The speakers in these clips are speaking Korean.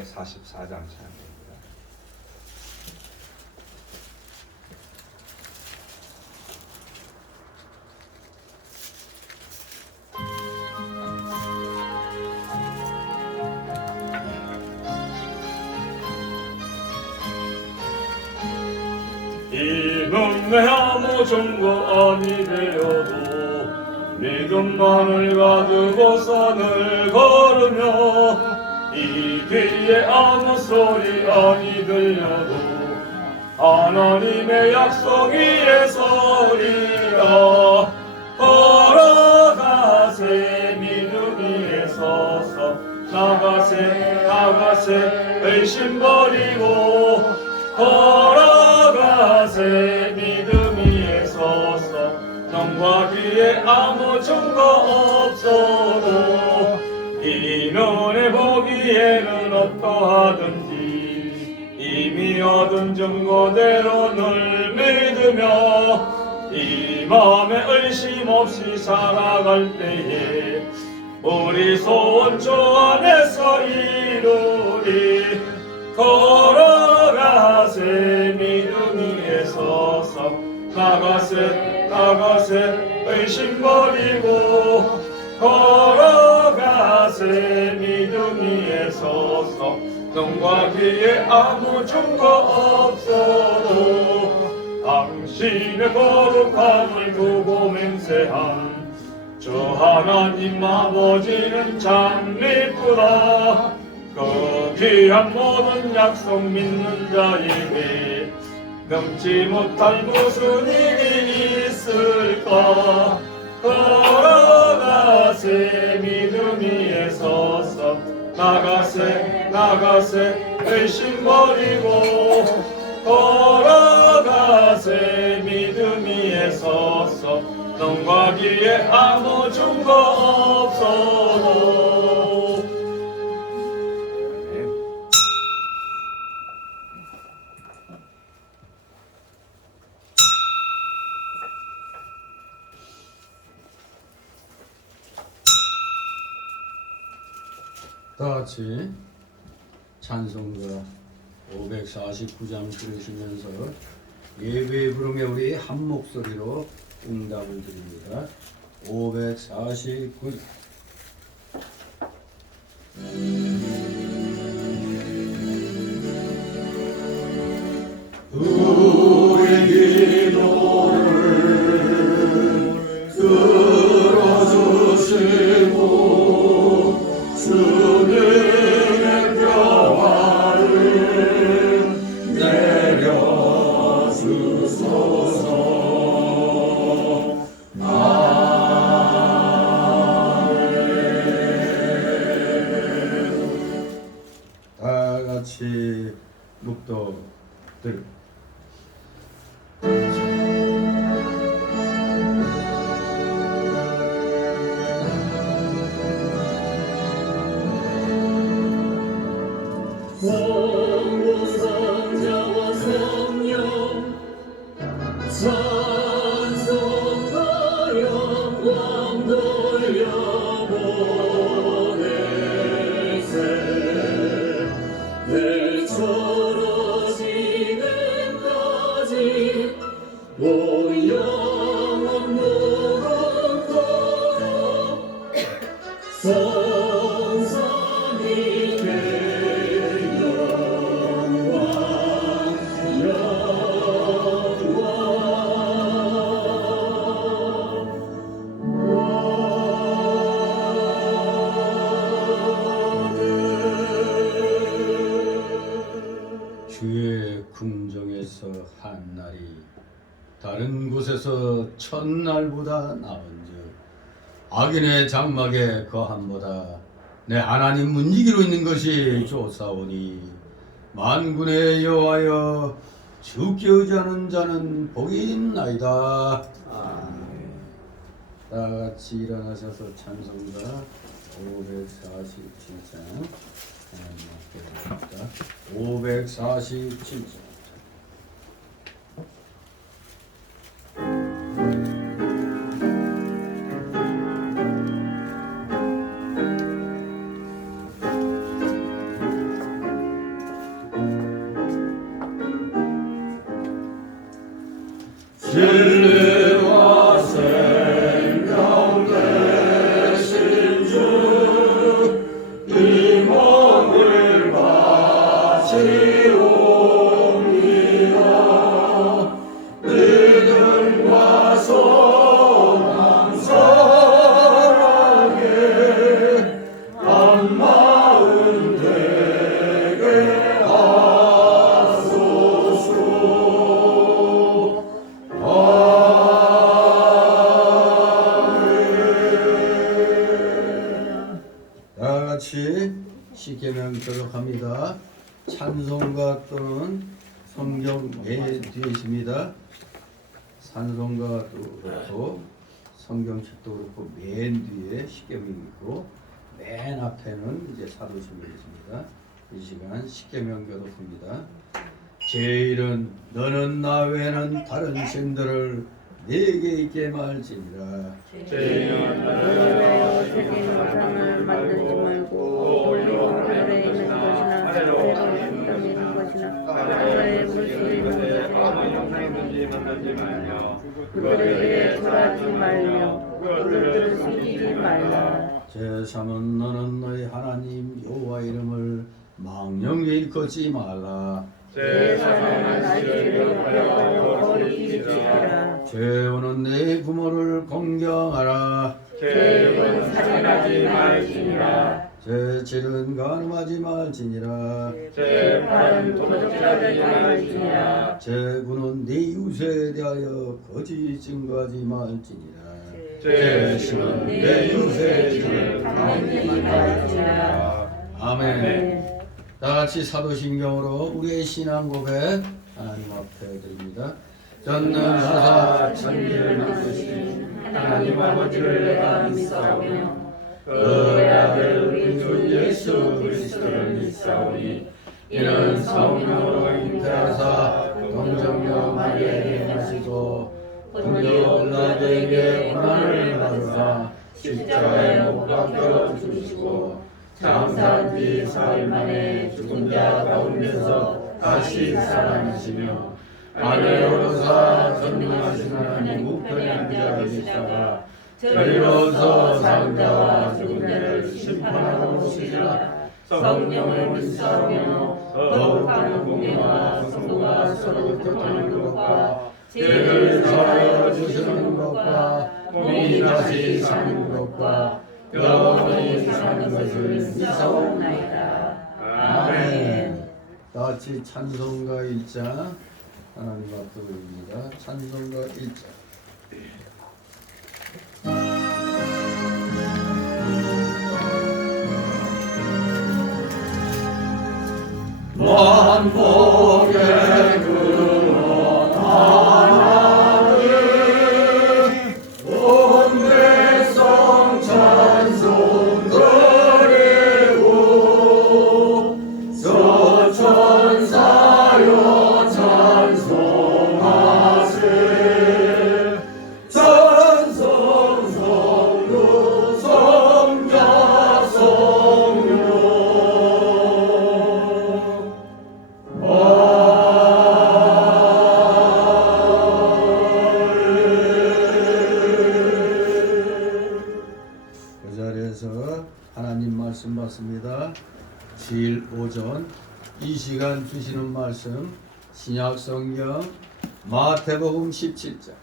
344장 찬양입니다. 이는 내 아무 종거 아니 되어도 믿음만을 가지고 산을 걸으며 이 귀에 아무 소리 아니 들려도 하나님의 약속 위에 서리라. 걸어가세 믿음 위에 서서 나가세 의심 버리고 걸어가세 믿음 위에 서서 눈과 귀에 아무 증거 없어도 이면에 보기에는 어떠하든지 이미 얻은 증거대로 늘 믿으며 이 맘에 의심 없이 살아갈 때에 우리 소원 주 안에서 이루리. 걸어가세 믿음 위에 서서 나가세 의심 버리고 걸어가세 믿음 위에 서서 눈과 귀에 아무 증거 없어도 당신의 거룩함을 두고 맹세한 주 하나님 아버지는 참 미쁘다. 그 귀한 모든 약속 믿는 자에게 넘지 못할 무슨 일이 있을까. 걸어가세 믿음 위에 서서 나가세 의심 버리고 걸어가세 믿음 위에 서서 눈과 귀에 아무 증거 없어도. 다 같이 찬송가 549장 들으시면서 예배 부름에 우리 한 목소리로 응답을 드립니다. 549장 우리 기도를 들어주시고 주님의 평화를 내려주소서. 다 같이 묵도들 성부 성자와 성령 찬송과 영광 돌려보내세. 내처럼 지금까지 온 영원 무궁토록 성삼위의 영광 주의 궁정에서 한 날이 다른 곳에서 첫날보다 나은즉 악인의 장막에 거함보다 내 하나님 문지기로 있는 것이 좋사오니 만군의 여호와여 주께 의지하는 자는 복이 있나이다. 다 같이 일어나셔서 찬송가 547장 547장 십계명 교독합니다. 찬송가 또는 성경 맨 뒤에 있습니다. 찬송가도 그렇고 성경책도 그렇고 맨 뒤에 십계명이 있고 맨 앞에는 이제 사도신경이 있습니다. 이 시간 십계명 교독합니다. 제1은 너는 나 외에는 다른 신들을 내게 있게 말지니라. 너는 외에는 세계 우상을 만들지 말고 오직 하늘에 있는 것이나 아래로 땅에 있는 것이나 하늘에 물속에 있는 것에 영상이든지 만들지 말며 그들에게 절하지 말며 그들을 숨기지 말라. 제3은 너는 너희 하나님 여호와 이름을 망령히 일컫지 말라. 제4는 아시를 기억하여 거리지 지키라. 제5는 내 부모를 공경하라. 제6은 살인하지 말지니라. 제7은 간음하지 말지니라. 제8은 도적질하지 말지니라. 제9는 네 이웃에 대하여 거짓 증거하지 말지니라. 제10은 내 이웃의 길을 가만히 말지니라. 아멘. 다 같이 사도신경으로 우리의 신앙 고백 하나님 앞에 드립니다. 전능하사 천지를 만드신 하나님 아버지를 내가 믿사오며 그의 아들 우리 주 예수 그리스도를 믿사오니 이는 성령으로 잉태하사 동정녀 마리아에게 나시고 본디오 빌라도에게 고난을 받으사 십자가에 못 박혀 죽으시고 장사한 뒤 사흘 만에 죽은 자 가운데서 다시 살아나시며 하늘에 오르사 전능하신 하나님 우편에 앉아 계시다가 저리로서 사는 자와 죽은 자를 심판하러 오시리라. 성령을 믿사오며 거룩한 공예와 성도가 서로 교통하는 것과 죄를 사하여 주시는 것과 몸이 다시 사는 것과 영원히 사는 것을 믿사옵나이다. 아멘. 다같이 찬송가 1장 하나님 앞에 올립니다. 찬송가 1장. 만복의 근원 하나님 온 백성 찬송 드리고 저천사여 찬송하세 찬송 성령 성자 성령 그 자리에서 하나님 말씀 받습니다. 주일 오전 이 시간 주시는 말씀 신약 성경 마태복음 17장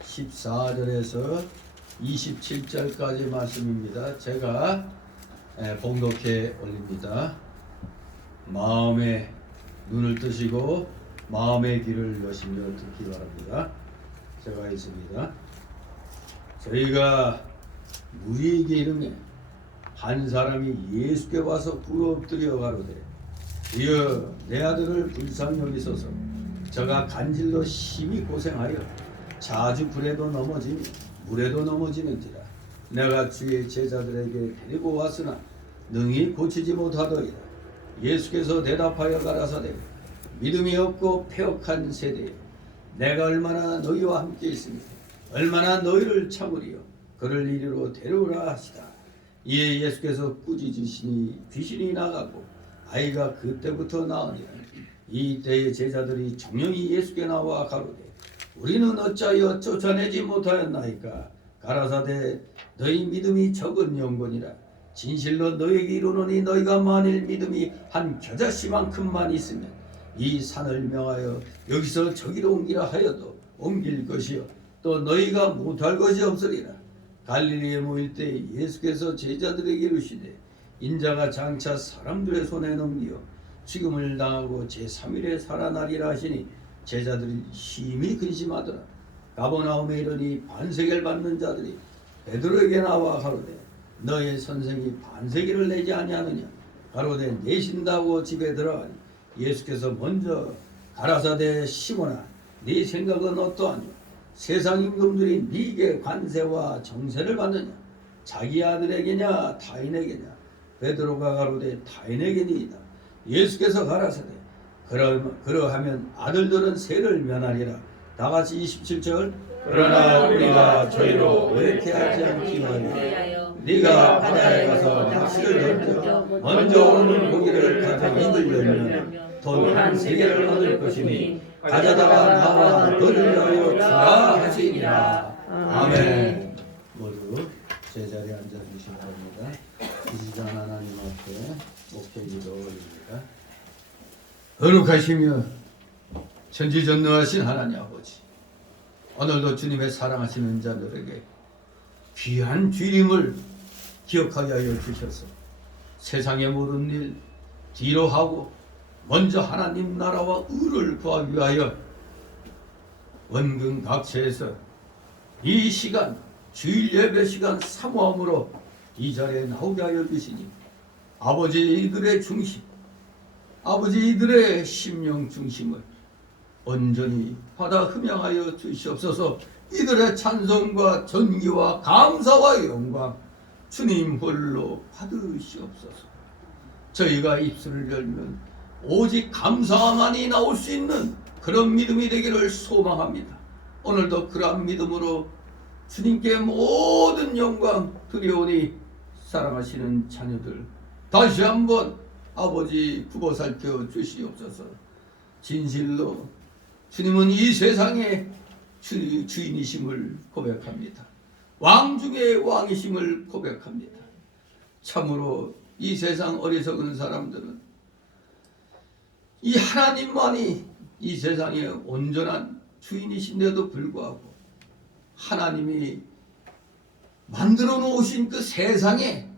14절에서 27절까지 말씀입니다. 제가 봉독해 올립니다. 마음의 눈을 뜨시고 마음의 귀를 여시며 듣기 바랍니다. 제가 있습니다. 저희가 무리에게 이르매 한 사람이 예수께 와서 꿇어엎드려 가로되 주여 내 아들을 불쌍히 여기소서 저가 간질로 심히 고생하여 자주 불에도 넘어지며 물에도 넘어지는지라 내가 주의 제자들에게 데리고 왔으나 능히 고치지 못하더이다. 예수께서 대답하여 가라사대 믿음이 없고 패역한 세대여 내가 얼마나 너희와 함께 있으니 얼마나 너희를 참으리요 그를 이리로 데려오라 하시다. 이에 예수께서 꾸짖으시니 귀신이 나가고 아이가 그때부터 나으니라. 이 때에 제자들이 정령이 예수께 나와 가로되 우리는 어찌하여 쫓아내지 못하였나이까. 가라사대 너희 믿음이 적은 영혼이라. 진실로 너희에게 이르노니 너희가 만일 믿음이 한 겨자씨만큼만 있으면 이 산을 명하여 여기서 저기로 옮기라 하여도 옮길 것이요 또 너희가 못할 것이 없으리라. 갈릴리에 모일 때 예수께서 제자들에게 이르시되 인자가 장차 사람들의 손에 넘기어 죽음을 당하고 제3일에 살아나리라 하시니 제자들이 심히 근심하더라. 가버나움에 이르니 반세계를 받는 자들이 베드로에게 나와 가로되 너의 선생이 반세기를 내지 아니하느냐. 가로되 내신다고 집에 들어가니 예수께서 먼저 가라사대 시몬아 네 생각은 어떠하냐. 세상 임금들이 네게 관세와 정세를 받느냐. 자기 아들에게냐 타인에게냐. 베드로가 가로되 타인에게니이다. 예수께서 가라사대 그러하면 아들들은 세를 면하리라. 다같이 27절 그러나 우리가 저희로 외렇게하지 않기 위하여 위하여 네가 바다에 가서 낚시를 던져 먼저 오는 고기를 가져 입을 열면 돈 한 3개를 얻을 것이니 가져다가 나와 너를 위하여 주라 하시니라. 아멘. 모두 제자리에 앉아주시기 바랍니다. 이 시간 하나님 앞에 목회기도 올립니다. 거룩하시며 천지전능하신 하나님 아버지, 오늘도 주님의 사랑하시는 자들에게 귀한 주님을 기억하게 하여 주셔서 세상의 모든 일 뒤로 하고 먼저 하나님 나라와 의를 구하기 위하여 원근각처에서 이 시간 주일 예배 시간 사모함으로 이 자리에 나오게 하여 주시니 아버지 이들의 중심, 아버지 이들의 심령 중심을 온전히 받아 흠양하여 주시옵소서. 이들의 찬송과 전기와 감사와 영광 주님 홀로 받으시옵소서. 저희가 입술을 열면 오직 감사만이 나올 수 있는 그런 믿음이 되기를 소망합니다. 오늘도 그러한 믿음으로 주님께 모든 영광 드리오니 사랑하시는 자녀들 다시 한번 아버지 굽어 살펴 주시옵소서. 진실로 주님은 이 세상의 주인이심을 고백합니다. 왕 중의 왕이심을 고백합니다. 참으로 이 세상 어리석은 사람들은 이 하나님만이 이 세상의 온전한 주인이신데도 불구하고 하나님이 만들어 놓으신 그 세상에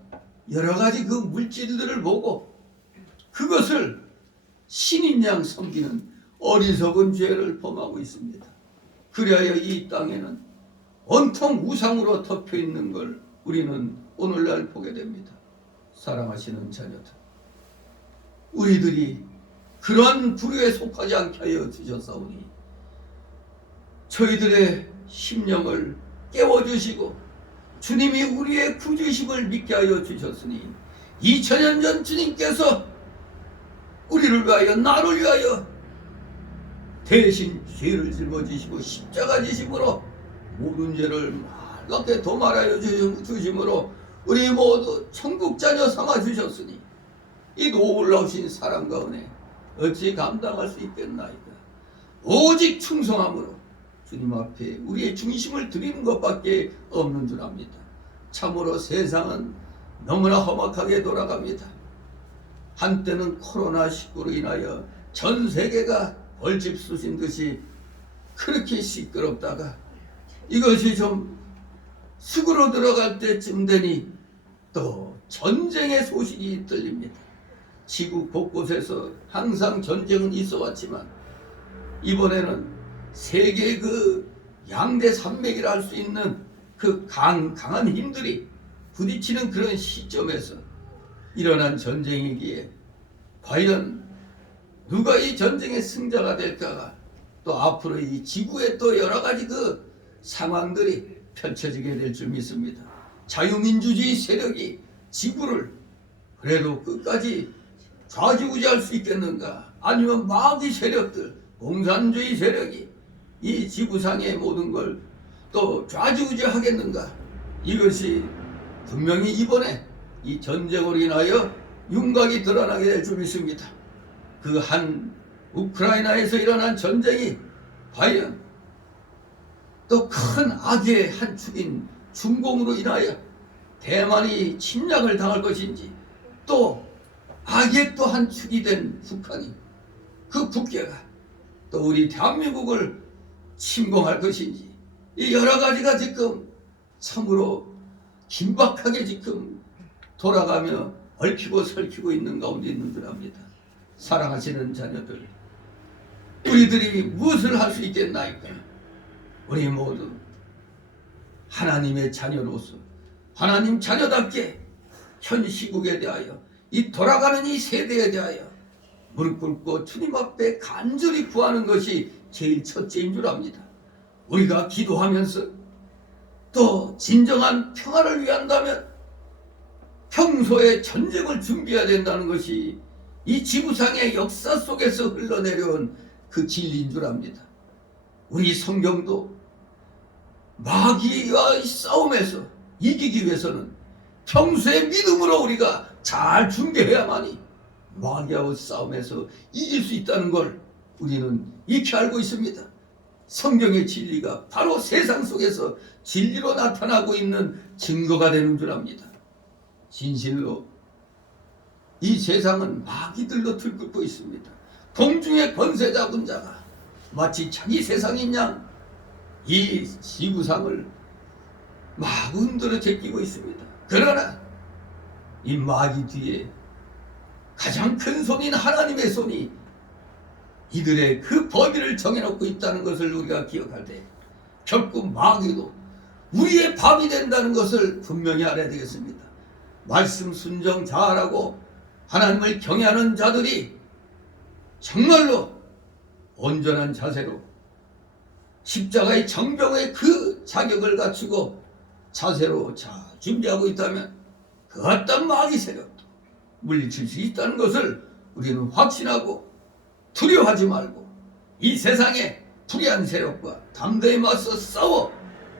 여러 가지 그 물질들을 보고 그것을 신인 양 섬기는 어리석은 죄를 범하고 있습니다. 그리하여 이 땅에는 온통 우상으로 덮여 있는 걸 우리는 오늘날 보게 됩니다. 사랑하시는 자녀들, 우리들이 그러한 부류에 속하지 않게 하여 주셨사오니 저희들의 심령을 깨워주시고 주님이 우리의 구주심을 믿게 하여 주셨으니 2000년 전 주님께서 우리를 위하여 나를 위하여 대신 죄를 짊어지시고 십자가 지심으로 모든 죄를 말갛게 도말하여 주심으로 우리 모두 천국 자녀 삼아 주셨으니 이 놀라우신 사랑과 은혜 어찌 감당할 수 있겠나이까. 오직 충성함으로 주님 앞에 우리의 중심을 드리는 것밖에 없는 줄 압니다. 참으로 세상은 너무나 험악하게 돌아갑니다. 한때는 코로나19로 인하여 전 세계가 벌집 쑤신 듯이 그렇게 시끄럽다가 이것이 좀 수그러 들어갈 때쯤 되니 또 전쟁의 소식이 들립니다. 지구 곳곳에서 항상 전쟁은 있어 왔지만 이번에는 세계의 그 양대 산맥이라 할 수 있는 그 강한 힘들이 부딪히는 그런 시점에서 일어난 전쟁이기에 과연 누가 이 전쟁의 승자가 될까가 또 앞으로 이 지구에 또 여러 가지 그 상황들이 펼쳐지게 될 줄 믿습니다. 자유민주주의 세력이 지구를 그래도 끝까지 좌지우지할 수 있겠는가? 아니면 마귀 세력들, 공산주의 세력이 이 지구상의 모든 걸 또 좌지우지하겠는가? 이것이 분명히 이번에 이 전쟁으로 인하여 윤곽이 드러나게 될 줄 믿습니다. 그 한 우크라이나에서 일어난 전쟁이 과연 또 큰 악의 한 축인 중공으로 인하여 대만이 침략을 당할 것인지 또 악의 또 한 축이 된 북한이 그 국계가 또 우리 대한민국을 침공할 것인지 이 여러 가지가 지금 참으로 긴박하게 지금 돌아가며 얽히고 설키고 있는 가운데 있는 줄 압니다. 사랑하시는 자녀들, 우리들이 무엇을 할 수 있겠나이까? 우리 모두 하나님의 자녀로서 하나님 자녀답게 현 시국에 대하여 이 돌아가는 이 세대에 대하여 무릎 꿇고 주님 앞에 간절히 구하는 것이 제일 첫째인 줄 압니다. 우리가 기도하면서 또 진정한 평화를 위한다면 평소에 전쟁을 준비해야 된다는 것이 이 지구상의 역사 속에서 흘러내려온 그 진리인 줄 압니다. 우리 성경도 마귀와의 싸움에서 이기기 위해서는 평소의 믿음으로 우리가 잘 준비해야만이 마귀와의 싸움에서 이길 수 있다는 걸 우리는 익히 알고 있습니다. 성경의 진리가 바로 세상 속에서 진리로 나타나고 있는 증거가 되는 줄 압니다. 진실로 이 세상은 마귀들로 들끓고 있습니다. 공중의 권세 잡은 자가 마치 자기 세상인 양 이 지구상을 막 흔들어 제끼고 있습니다. 그러나 이 마귀 뒤에 가장 큰 손인 하나님의 손이 이들의 그 범위를 정해놓고 있다는 것을 우리가 기억할 때 결국 마귀도 우리의 밥이 된다는 것을 분명히 알아야 되겠습니다. 말씀 순종 잘하고 하나님을 경외하는 자들이 정말로 온전한 자세로 십자가의 정병의 그 자격을 갖추고 자세로 잘 준비하고 있다면 그 어떤 마귀 세력도 물리칠 수 있다는 것을 우리는 확신하고 두려워하지 말고 이 세상의 불의한 세력과 담대히 맞서 싸워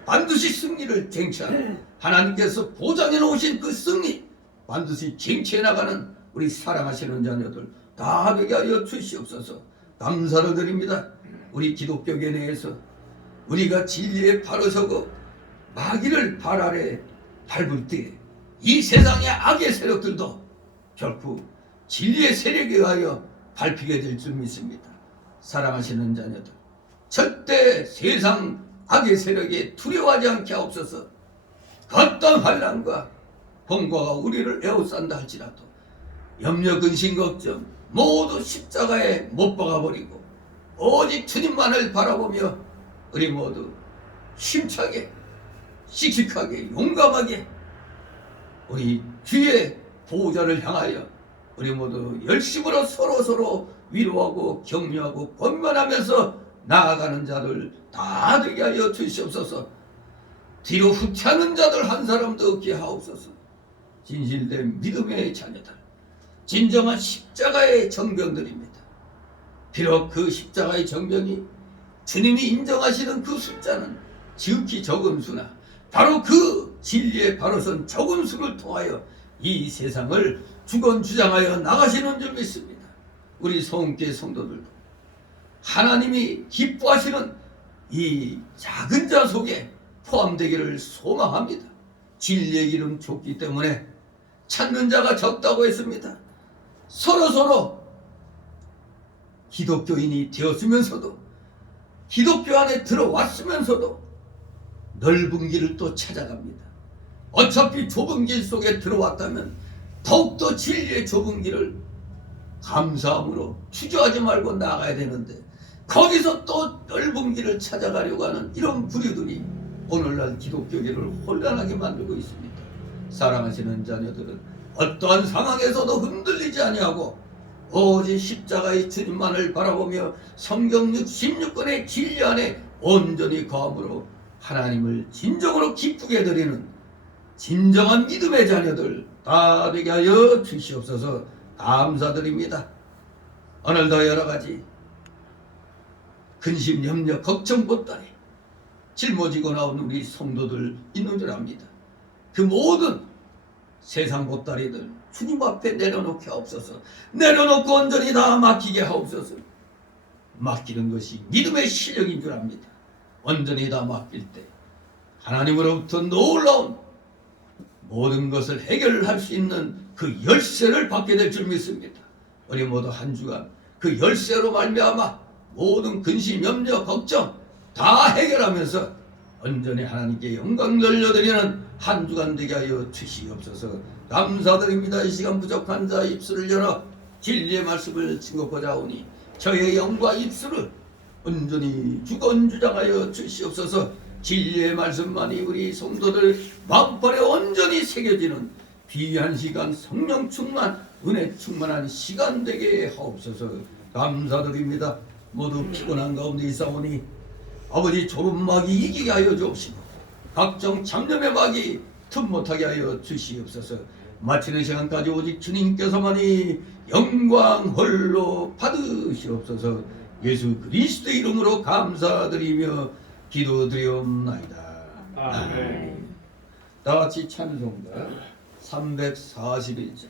반드시 승리를 쟁취하는 하나님께서 보장해 놓으신 그 승리 반드시 쟁취해 나가는 우리 사랑하시는 자녀들 다 되게 하여 주시옵소서. 감사를 드립니다. 우리 기독교계 내에서 우리가 진리에 바로 서고 마귀를 발 아래 밟을 때 이 세상의 악의 세력들도 결국 진리의 세력에 의하여 밟히게 될 줄 믿습니다. 사랑하시는 자녀들 절대 세상 악의 세력에 두려워하지 않게 하옵소서. 어떤 환난과 공고가 우리를 에워싼다 할지라도 염려 근심 걱정 모두 십자가에 못 박아버리고 오직 주님만을 바라보며 우리 모두 힘차게 씩씩하게 용감하게 우리 주의 보호자를 향하여 우리 모두 열심으로 서로 위로하고 격려하고 권면하면서 나아가는 자들 다 되게 하여 주시옵소서. 뒤로 후퇴하는 자들 한 사람도 없게 하옵소서. 진실된 믿음의 자녀들 진정한 십자가의 정병들입니다. 비록 그 십자가의 정병이 주님이 인정하시는 그 숫자는 지극히 적은 수나 바로 그 진리에 바로 선 적은 수를 통하여 이 세상을 주권주장하여 나가시는 줄 믿습니다. 우리 성교회 성도들도 하나님이 기뻐하시는 이 작은 자 속에 포함되기를 소망합니다. 진리의 이름 좁기 때문에 찾는 자가 적다고 했습니다. 서로 기독교인이 되었으면서도 기독교 안에 들어왔으면서도 넓은 길을 또 찾아갑니다. 어차피 좁은 길 속에 들어왔다면 더욱더 진리의 좁은 길을 감사함으로 주저하지 말고 나가야 되는데 거기서 또 넓은 길을 찾아가려고 하는 이런 부류들이 오늘날 기독교계를 혼란하게 만들고 있습니다. 사랑하시는 자녀들은 어떠한 상황에서도 흔들리지 아니하고 오직 십자가의 주님만을 바라보며 성경 66권의 진리 안에 온전히 거함으로 하나님을 진정으로 기쁘게 드리는 진정한 믿음의 자녀들 다 되게 하여 주시옵소서. 감사드립니다. 오늘도 여러가지 근심, 염려, 걱정 보따리 짊어지고 나온 우리 성도들 있는 줄 압니다. 그 모든 세상 보따리들 주님 앞에 내려놓게 하옵소서. 내려놓고 온전히 다 맡기게 하옵소서. 맡기는 것이 믿음의 실력인 줄 압니다. 온전히 다 맡길 때 하나님으로부터 놀라운 모든 것을 해결할 수 있는 그 열쇠를 받게 될 줄 믿습니다. 우리 모두 한 주간 그 열쇠로 말미암아 모든 근심, 염려, 걱정 다 해결하면서 온전히 하나님께 영광 돌려드리는 한 주간 되게 하여 주시옵소서. 감사드립니다. 이 시간 부족한 자 입술을 열어 진리의 말씀을 증거하고자 하오니 저의 영과 입술을 온전히 주권주장하여 주시옵소서. 진리의 말씀만이 우리 성도들 마음벌에 온전히 새겨지는 귀한 시간, 성령 충만, 은혜 충만한 시간 되게 하옵소서. 감사드립니다. 모두 피곤한 가운데 있사오니 아버지 졸음막이 이기게 하여 주옵시고 각종 잡념의 막이 틈 못하게 하여 주시옵소서. 마치는 시간까지 오직 주님께서만이 영광 홀로 받으시옵소서. 예수 그리스도의 이름으로 감사드리며 기도드리옵나이다. 아멘. 다 같이 찬송가 341장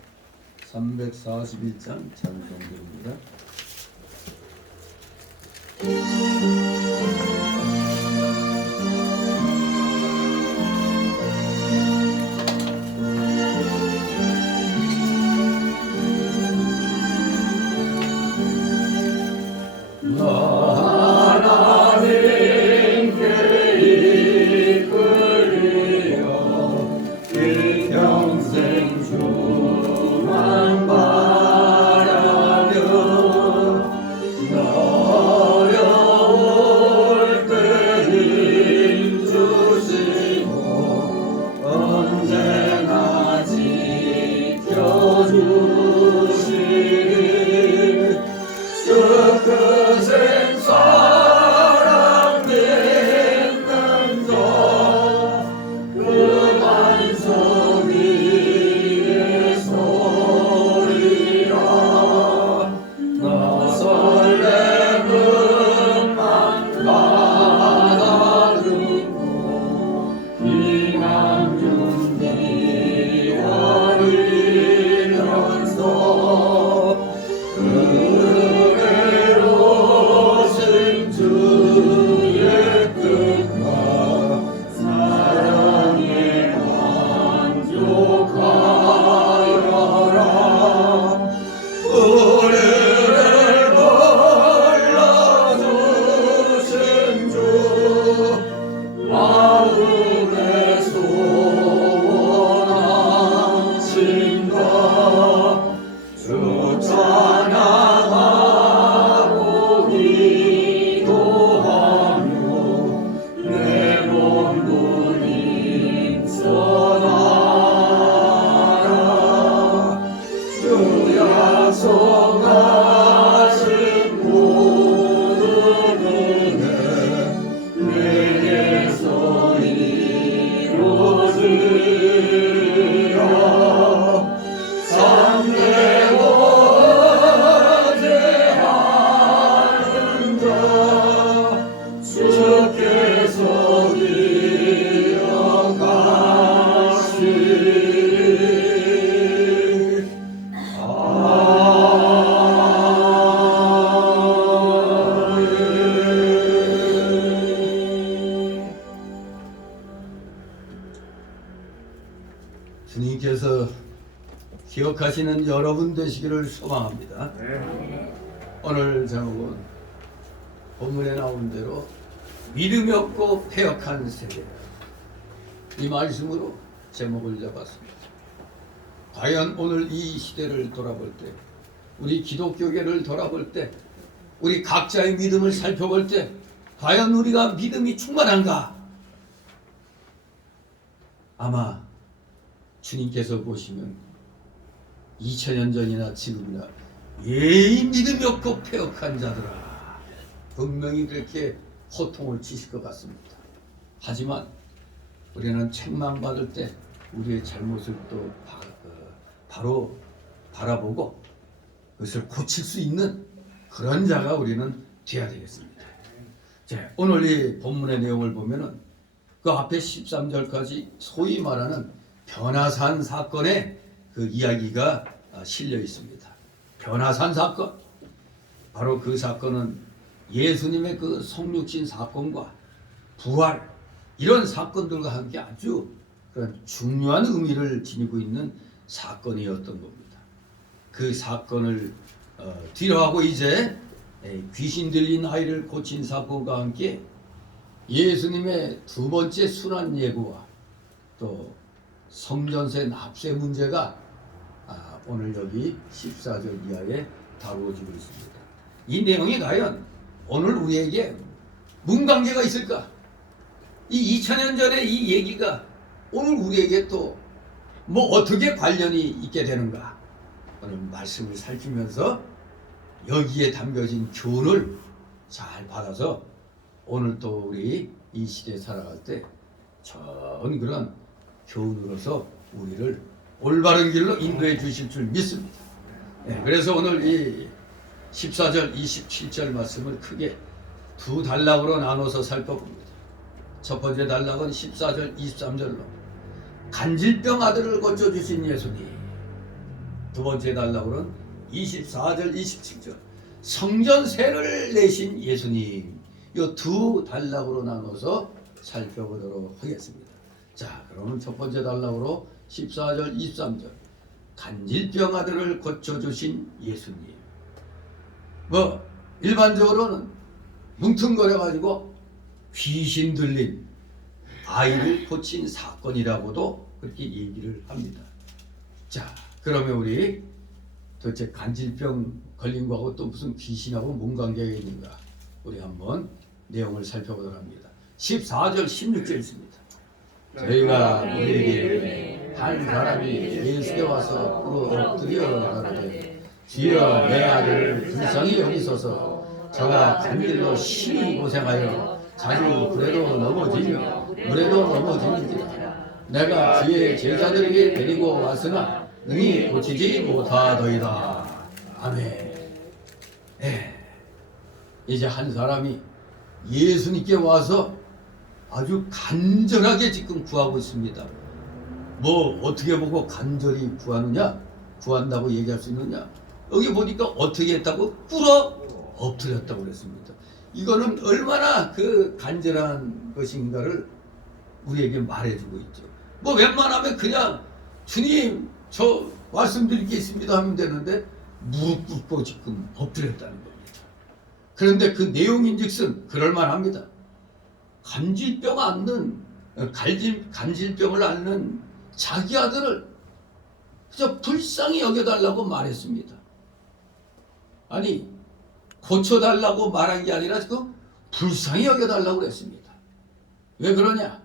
찬송드립니다. 주님께서 기억하시는 여러분 되시기를 소망합니다. 오늘 제목은 본문에 나온 대로 믿음이 없고 패역한 세대, 이 말씀으로 제목을 잡았습니다. 과연 오늘 이 시대를 돌아볼 때, 우리 기독교계를 돌아볼 때, 우리 각자의 믿음을 살펴볼 때 과연 우리가 믿음이 충만한가? 아마 주님께서 보시면 2000년 전이나 지금이나 이 믿음이 없고 패역한 자들아, 분명히 그렇게 호통을 치실 것 같습니다. 하지만 우리는 책망받을 때 우리의 잘못을 또 바로 바라보고 그것을 고칠 수 있는 그런 자가 우리는 되어야 되겠습니다. 자, 오늘 이 본문의 내용을 보면은 그 앞에 13절까지 소위 말하는 변화산 사건의 그 이야기가 실려 있습니다. 변화산 사건, 바로 그 사건은 예수님의 그 성육신 사건과 부활, 이런 사건들과 함께 아주 그런 중요한 의미를 지니고 있는 사건이었던 겁니다. 그 사건을 뒤로하고 이제 귀신 들린 아이를 고친 사건과 함께 예수님의 두 번째 순환 예고와 또 성전세 납세 문제가 오늘 여기 14절 이하에 다루어지고 있습니다. 이 내용이 과연 오늘 우리에게 문관계가 있을까? 이 2000년 전에 이 얘기가 오늘 우리에게 또 뭐 어떻게 관련이 있게 되는가? 오늘 말씀을 살피면서 여기에 담겨진 교훈을 잘 받아서 오늘 또 우리 이 시대에 살아갈 때 전 그런 교훈으로서 우리를 올바른 길로 인도해 주실 줄 믿습니다. 네, 그래서 오늘 이 14절 27절 말씀을 크게 두 단락으로 나눠서 살펴봅니다. 첫 번째 단락은 14절 23절로 간질병 아들을 고쳐주신 예수님, 두 번째 단락으로는 24절 27절 성전세를 내신 예수님, 이 두 단락으로 나눠서 살펴보도록 하겠습니다. 자, 그러면 첫 번째 단락으로 14절 23절 간질병 아들을 고쳐주신 예수님. 뭐 일반적으로는 뭉퉁거려가지고 귀신 들린 아이를 고친 사건이라고도 그렇게 얘기를 합니다. 자, 그러면 우리 도대체 간질병 걸린 거하고 또 무슨 귀신하고 뭔 관계가 있는가? 우리 한번 내용을 살펴보도록 합니다. 14절 16절 있습니다. 저희가 우리에게 한 사람이 예수께 와서 꿇어 엎드려 가라되 주여 내 아들을 불쌍히 여기소서. 저가 간질로 심히 고생하여 자주 불에도 넘어지며 물에도 넘어지는지라. 내가 주의 제자들에게 데리고 왔으나 능히 고치지 못하더이다. 아멘. 이제 한 사람이 예수님께 와서 아주 간절하게 지금 구하고 있습니다. 뭐 어떻게 보고 간절히 구하느냐? 구한다고 얘기할 수 있느냐? 여기 보니까 어떻게 했다고? 꿇어 엎드렸다고 그랬습니다. 이거는 얼마나 그 간절한 것인가를 우리에게 말해주고 있죠. 뭐 웬만하면 그냥 주님 저 말씀드릴 게 있습니다 하면 되는데 무릎 꿇고 지금 엎드렸다는 겁니다. 그런데 그 내용인즉슨 그럴만합니다. 간질병 앓는 간질병을 앓는 자기 아들을 그저 불쌍히 여겨달라고 말했습니다. 아니 고쳐달라고 말한 게 아니라 그 불쌍히 여겨달라고 그랬습니다. 왜 그러냐?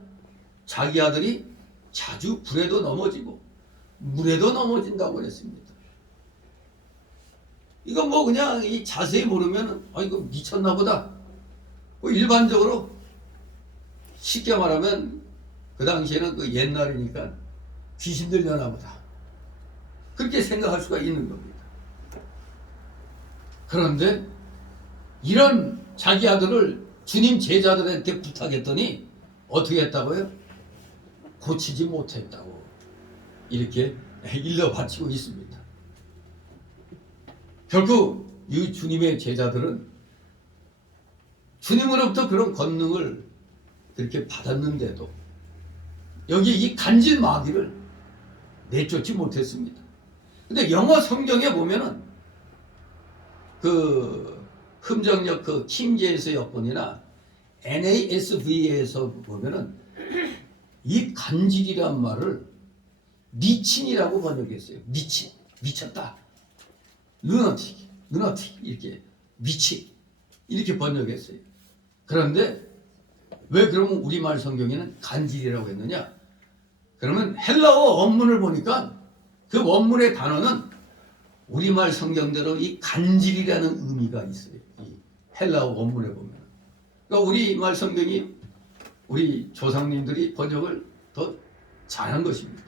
자기 아들이 자주 불에도 넘어지고 물에도 넘어진다고 그랬습니다. 이거 뭐 그냥 이 자세히 모르면 이거 미쳤나 보다. 뭐 일반적으로 쉽게 말하면 그 당시에는 그 옛날이니까 귀신 들려나 보다. 그렇게 생각할 수가 있는 겁니다. 그런데 이런 자기 아들을 주님 제자들한테 부탁했더니 어떻게 했다고요? 고치지 못했다고 이렇게 일러 바치고 있습니다. 결국 이 주님의 제자들은 주님으로부터 그런 권능을 그렇게 받았는데도 여기 이 간질 마귀를 내쫓지 못했습니다. 근데 영어 성경에 보면은 그 흠정역 그 킹제에서 역본이나 NASV에서 보면은 이 간질이란 말을 미친이라고 번역했어요. 미친, 미쳤다. 루너틱 이렇게 미친 이렇게 번역했어요. 그런데 왜 그러면 우리말 성경에는 간질이라고 했느냐? 그러면 헬라어 원문을 보니까 그 원문의 단어는 우리말 성경대로 이 간질이라는 의미가 있어요. 이 헬라어 원문에 보면. 그러니까 우리말 성경이 우리 조상님들이 번역을 더 잘한 것입니다.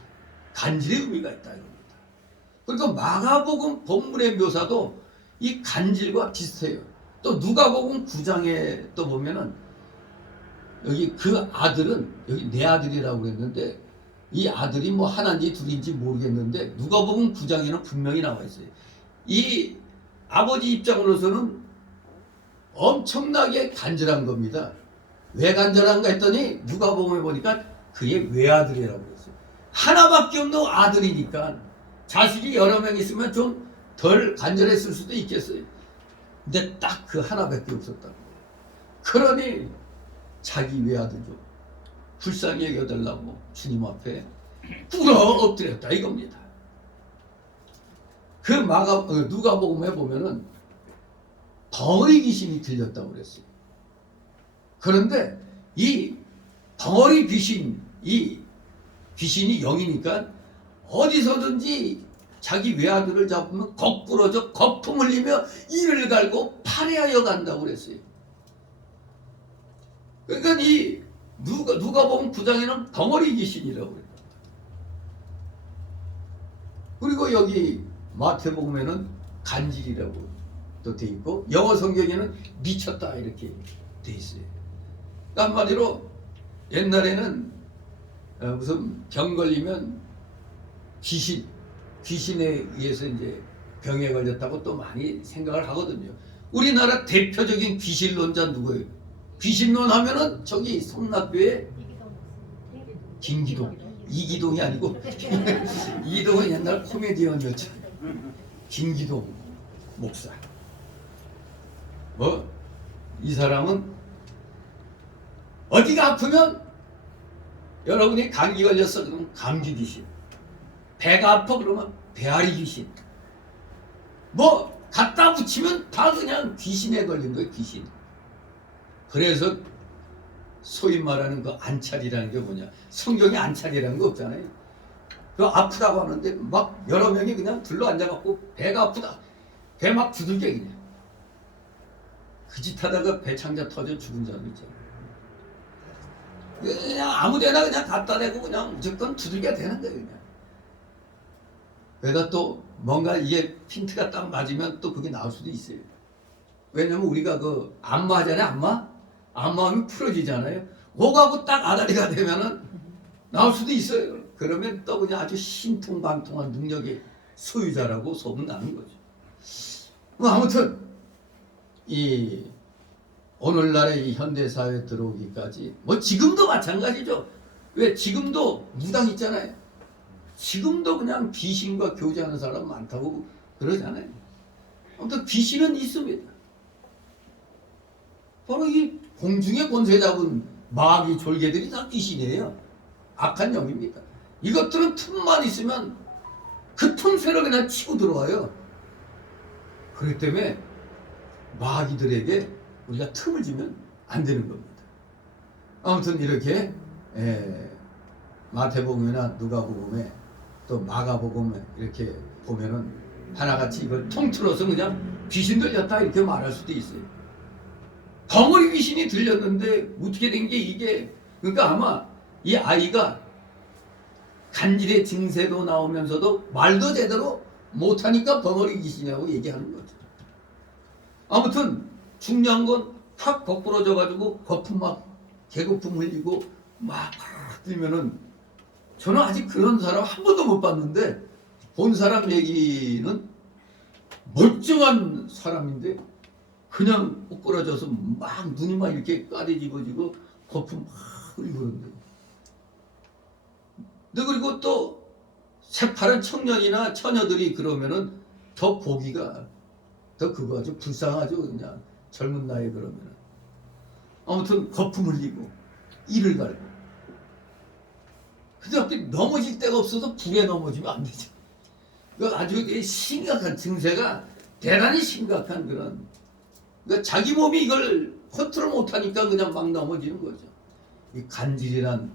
간질의 의미가 있다 이겁니다. 그러니까 마가복음 본문의 묘사도 이 간질과 비슷해요. 또 누가복음 9장에 또 보면은 여기 그 아들은 여기 내 아들이라고 그랬는데 이 아들이 뭐 하나인지 둘인지 모르겠는데 누가복음 9장에는 분명히 나와 있어요. 이 아버지 입장으로서는 엄청나게 간절한 겁니다. 왜 간절한가 했더니 누가복음에 보니까 그의 외아들이라고 그랬어요. 하나밖에 없는 아들이니까 자식이 여러 명 있으면 좀 덜 간절했을 수도 있겠어요. 근데 딱 그 하나밖에 없었다고. 그러니 자기 외아들도 불쌍히 여겨달라고 주님 앞에 꿇어 엎드렸다 이겁니다. 그 누가복음에 보면은 덩어리 귀신이 들렸다고 그랬어요. 그런데 이 덩어리 귀신이 영이니까 어디서든지 자기 외아들을 잡으면 거꾸러져 거품 흘리며 이를 갈고 팔에하여 간다고 그랬어요. 그러니까 이 누가 보면 9장에는 덩어리 귀신이라고 그래요. 그리고 여기 마태복음에는 간질이라고 또 돼 있고 영어 성경에는 미쳤다 이렇게 돼 있어요. 그러니까 한마디로 옛날에는 무슨 병 걸리면 귀신에 의해서 이제 병에 걸렸다고 또 많이 생각을 하거든요. 우리나라 대표적인 귀신론자 누구예요? 귀신론 하면은 저기 성락교에 김기동, 이기동이 아니고 이기동은 옛날 코미디언이었죠. 김기동 목사. 이 사람은 어디가 아프면 여러분이 감기 걸렸어 그러면 감기 귀신, 배가 아파 그러면 배앓이 귀신, 갖다 붙이면 다 그냥 귀신에 걸린 거예요. 귀신. 그래서 소위 말하는 그 안찰이라는 게 뭐냐, 성경에 안찰이라는 거 없잖아요. 그 아프다고 하는데 막 여러 명이 그냥 들러 앉아갖고 배가 아프다, 배 막 두들겨 그냥. 그 짓 하다가 배창자 터져 죽은 사람 있잖아요. 그냥 아무데나 그냥 갖다 대고 그냥 무조건 두들겨 대는 거예요. 그냥. 그러다 또 뭔가 이게 핀트가 딱 맞으면 또 그게 나올 수도 있어요. 왜냐면 우리가 그 안마 하잖아요. 안마하면 풀어지잖아요. 그거하고 딱 아다리가 되면은 나올 수도 있어요. 그러면 또 그냥 아주 신통방통한 능력의 소유자라고 소문나는 거죠. 아무튼 이 오늘날의 이 현대사회에 들어오기까지 지금도 마찬가지죠. 왜 지금도 무당 있잖아요. 지금도 그냥 귀신과 교제하는 사람 많다고 그러잖아요. 아무튼 귀신은 있습니다. 바로 이 공중에 권세 잡은 마귀 졸개들이 다 귀신이에요. 악한 영입니다. 이것들은 틈만 있으면 그 틈새로 그냥 치고 들어와요. 그렇기 때문에 마귀들에게 우리가 틈을 주면 안 되는 겁니다. 아무튼 이렇게 마태복음이나 누가복음에 또 마가복음에 이렇게 보면은 하나같이 이걸 통틀어서 그냥 귀신 들렸다 이렇게 말할 수도 있어요. 덩어리 귀신이 들렸는데 어떻게 된 게 이게, 그러니까 아마 이 아이가 간질의 증세도 나오면서도 말도 제대로 못하니까 덩어리 귀신이라고 얘기하는 거죠. 아무튼 중요한 건 확 거꾸러져 가지고 거품 막 개거품 흘리고 막 들면은, 저는 아직 그런 사람 한 번도 못 봤는데, 본 사람 얘기는 멀쩡한 사람인데 그냥 꼬꾸라져서 막 눈이 막 이렇게 까대집어지고 거품 막 흘리고 그러는데. 근데 그리고 또 새파란 청년이나 처녀들이 그러면은 더 보기가 더 그거 아주 불쌍하죠. 그냥 젊은 나이에 그러면은. 아무튼 거품 흘리고 이를 갈고. 근데 어떻게 넘어질 데가 없어서 불에 넘어지면 안 되죠. 그 아주 심각한 증세가 대단히 심각한 그런. 그러니까 자기 몸이 이걸 컨트롤 못하니까 그냥 막 넘어지는 거죠. 이 간질이란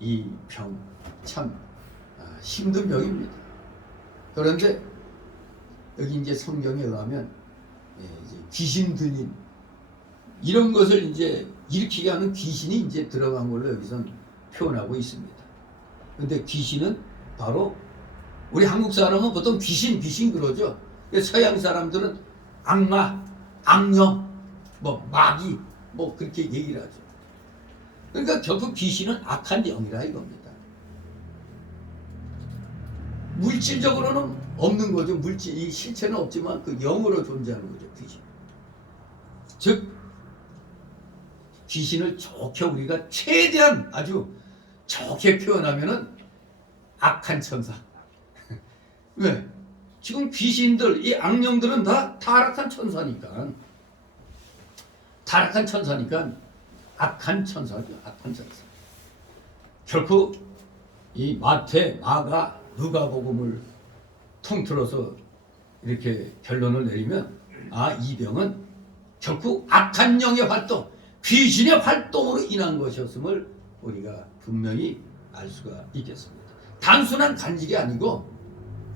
이 병 참 힘든 병입니다. 그런데 여기 이제 성경에 의하면 이제 귀신 들린 이런 것을 이제 일으키게 하는 귀신이 이제 들어간 걸로 여기선 표현하고 있습니다. 근데 귀신은 바로 우리 한국 사람은 보통 귀신 그러죠. 서양 사람들은 악마, 악령, 마귀 그렇게 얘기를 하죠. 그러니까 결국 귀신은 악한 영이라 이겁니다. 물질적으로는 없는 거죠. 이 실체는 없지만 그 영으로 존재하는 거죠. 귀신. 즉 귀신을 좋게 우리가 최대한 아주 좋게 표현하면은 악한 천사. 왜? 지금 귀신들, 이 악령들은 다 타락한 천사니까. 타락한 천사니까 악한 천사죠. 악한 천사. 결코 이 마태, 마가, 누가복음을 통틀어서 이렇게 결론을 내리면 이 병은 결코 악한 영의 활동, 귀신의 활동으로 인한 것이었음을 우리가 분명히 알 수가 있겠습니다. 단순한 간질이 아니고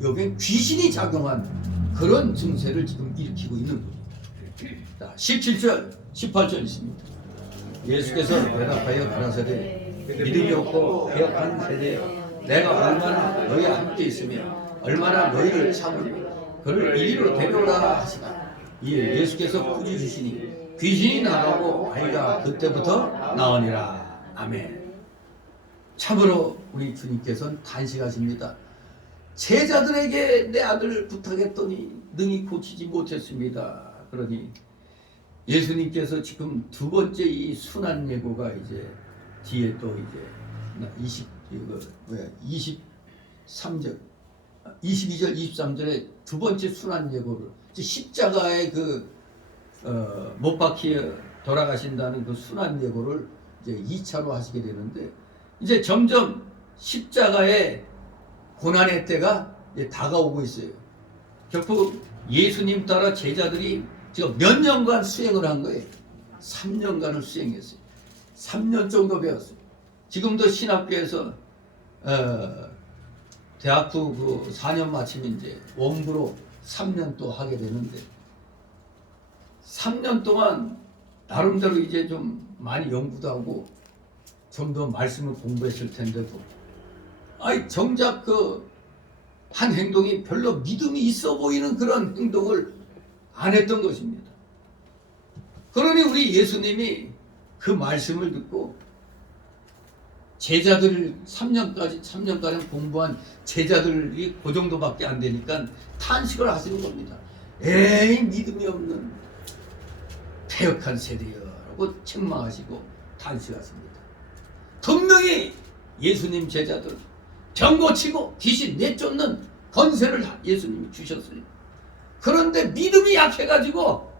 여기에 귀신이 작용한 그런 증세를 지금 일으키고 있는 거예요. 자, 17절, 18절 있습니다. 예수께서 대답하여 가라사대 믿음이 없고 배역한 세대여 내가 얼마나 너희와 함께 있으며 얼마나 너희를 참으며 그를 이리로 데려오라 하시나 이에 예수께서 꾸짖으시니 귀신이 나가고 아이가 그때부터 나으니라. 아멘. 참으로 우리 주님께서는 단식하십니다. 제자들에게 내 아들을 부탁했더니 능히 고치지 못했습니다. 그러니 예수님께서 지금 두 번째 이 순환 예고가 이제 뒤에 또 이제 23절, 22절, 23절에 두 번째 순환 예고를 십자가의 못 박혀 돌아가신다는 그 순환 예고를 이제 2차로 하시게 되는데 이제 점점 십자가의 고난의 때가 이제 다가오고 있어요. 결국 예수님 따라 제자들이 지금 몇 년간 수행을 한 거예요. 3년간을 수행했어요. 3년 정도 배웠어요. 지금도 신학교에서 대학부 그 4년 마치면 이제 원부로 3년 또 하게 되는데 3년 동안 나름대로 이제 좀 많이 연구도 하고 좀 더 말씀을 공부했을 텐데도 정작 한 행동이 별로 믿음이 있어 보이는 그런 행동을 안 했던 것입니다. 그러니 우리 예수님이 그 말씀을 듣고 제자들 3년까지 공부한 제자들이 그 정도밖에 안 되니까 탄식을 하시는 겁니다. 에이 믿음이 없는 패역한 세대여라고 책망하시고 탄식하십니다. 분명히 예수님 제자들 병 고치고 귀신 내쫓는 권세를 예수님이 주셨어요. 그런데 믿음이 약해가지고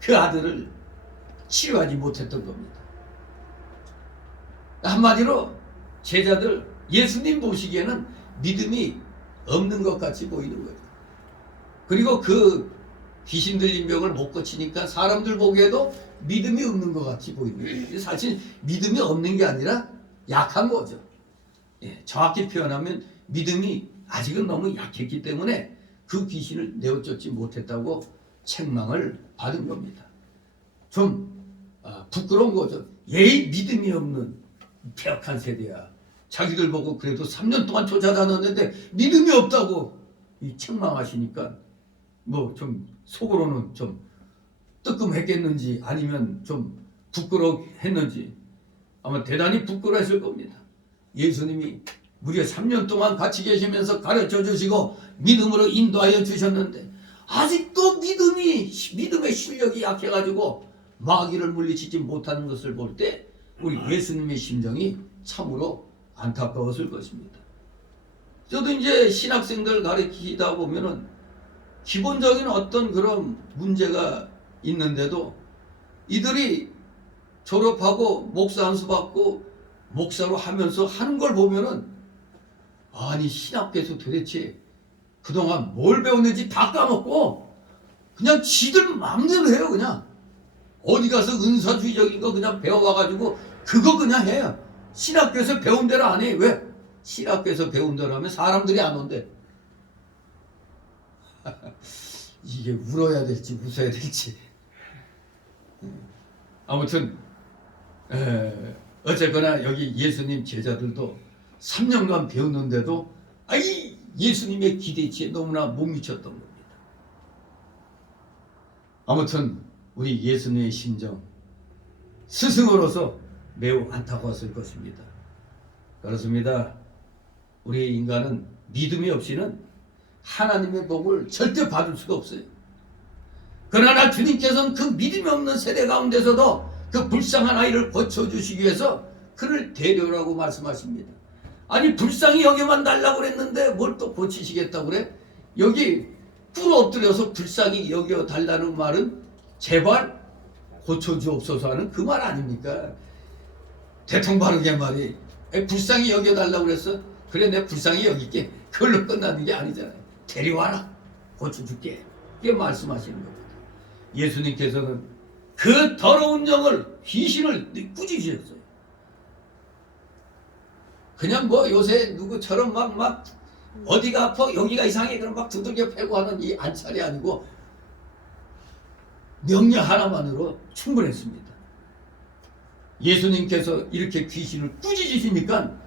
그 아들을 치유하지 못했던 겁니다. 한마디로 제자들 예수님 보시기에는 믿음이 없는 것 같이 보이는 거죠. 그리고 그 귀신 들린 병을 못 고치니까 사람들 보기에도 믿음이 없는 것 같이 보이는 거예요. 사실 믿음이 없는 게 아니라 약한 거죠. 정확히 표현하면 믿음이 아직은 너무 약했기 때문에 그 귀신을 내어쫓지 못했다고 책망을 받은 겁니다. 좀 부끄러운 거죠. 예의 믿음이 없는 패역한 세대야. 자기들 보고 그래도 3년 동안 쫓아다녔는데 믿음이 없다고 이 책망하시니까 뭐 좀 속으로는 좀 뜨끔했겠는지 아니면 좀 부끄러웠는지 아마 대단히 부끄러웠을 겁니다. 예수님이 무려 3년 동안 같이 계시면서 가르쳐 주시고 믿음으로 인도하여 주셨는데 아직도 믿음의 실력이 약해가지고 마귀를 물리치지 못하는 것을 볼 때 우리 예수님의 심정이 참으로 안타까웠을 것입니다. 저도 이제 신학생들 가르치다 보면은 기본적인 어떤 그런 문제가 있는데도 이들이 졸업하고 목사 안수 받고 목사로 하면서 하는 걸 보면은 아니 신학교에서 도대체 그동안 뭘 배웠는지 다 까먹고 그냥 지들 마음대로 해요. 그냥 어디 가서 은사주의적인 거 그냥 배워와가지고 그거 그냥 해요. 신학교에서 배운 대로 안 해. 왜? 신학교에서 배운 대로 하면 사람들이 안 온대. 이게 울어야 될지 웃어야 될지. 아무튼 어쨌거나 여기 예수님 제자들도 3년간 배웠는데도 예수님의 기대치에 너무나 못 미쳤던 겁니다. 아무튼 우리 예수님의 심정 스승으로서 매우 안타까웠을 것입니다. 그렇습니다. 우리 인간은 믿음이 없이는 하나님의 복을 절대 받을 수가 없어요. 그러나 주님께서는 그 믿음이 없는 세대 가운데서도 그 불쌍한 아이를 고쳐주시기 위해서 그를 데려오라고 말씀하십니다. 아니 불쌍히 여겨만 달라고 그랬는데 뭘 또 고치시겠다고 그래? 여기 꿇어 엎드려서 불쌍히 여겨 달라는 말은 제발 고쳐주옵소서 하는 그 말 아닙니까? 대통 바르게 말이 불쌍히 여겨 달라고 그랬어? 그래 내가 불쌍히 여길게. 그걸로 끝나는 게 아니잖아요. 데려와라 고쳐줄게. 이게 말씀하시는 겁니다. 예수님께서는 그 더러운 영을 귀신을 꾸짖으셨어요. 그냥 뭐 요새 누구처럼 막 어디가 아파 여기가 이상해 그럼 막 두들겨 패고 하는 이 안찰이 아니고 명령 하나만으로 충분했습니다. 예수님께서 이렇게 귀신을 꾸짖으시니까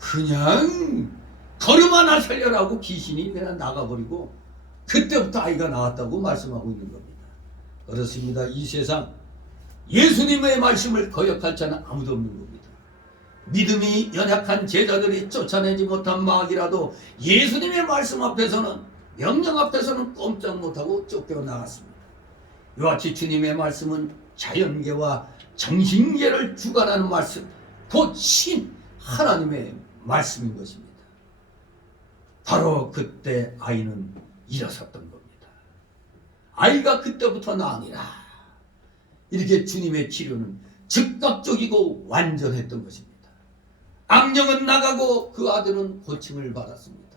그냥 걸음 하나 살려라고 귀신이 그냥 나가버리고 그때부터 아이가 나왔다고 말씀하고 있는 겁니다. 그렇습니다. 이 세상 예수님의 말씀을 거역할 자는 아무도 없는 겁니다. 믿음이 연약한 제자들이 쫓아내지 못한 마귀라도 예수님의 말씀 앞에서는 명령 앞에서는 꼼짝 못하고 쫓겨나갔습니다. 이와 같이 주님의 말씀은 자연계와 정신계를 주관하는 말씀, 곧 신 하나님의 말씀인 것입니다. 바로 그때 아이는 일어섰던 겁니다. 아이가 그때부터 나으니라. 이렇게 주님의 치료는 즉각적이고 완전했던 것입니다. 악령은 나가고 그 아들은 고침을 받았습니다.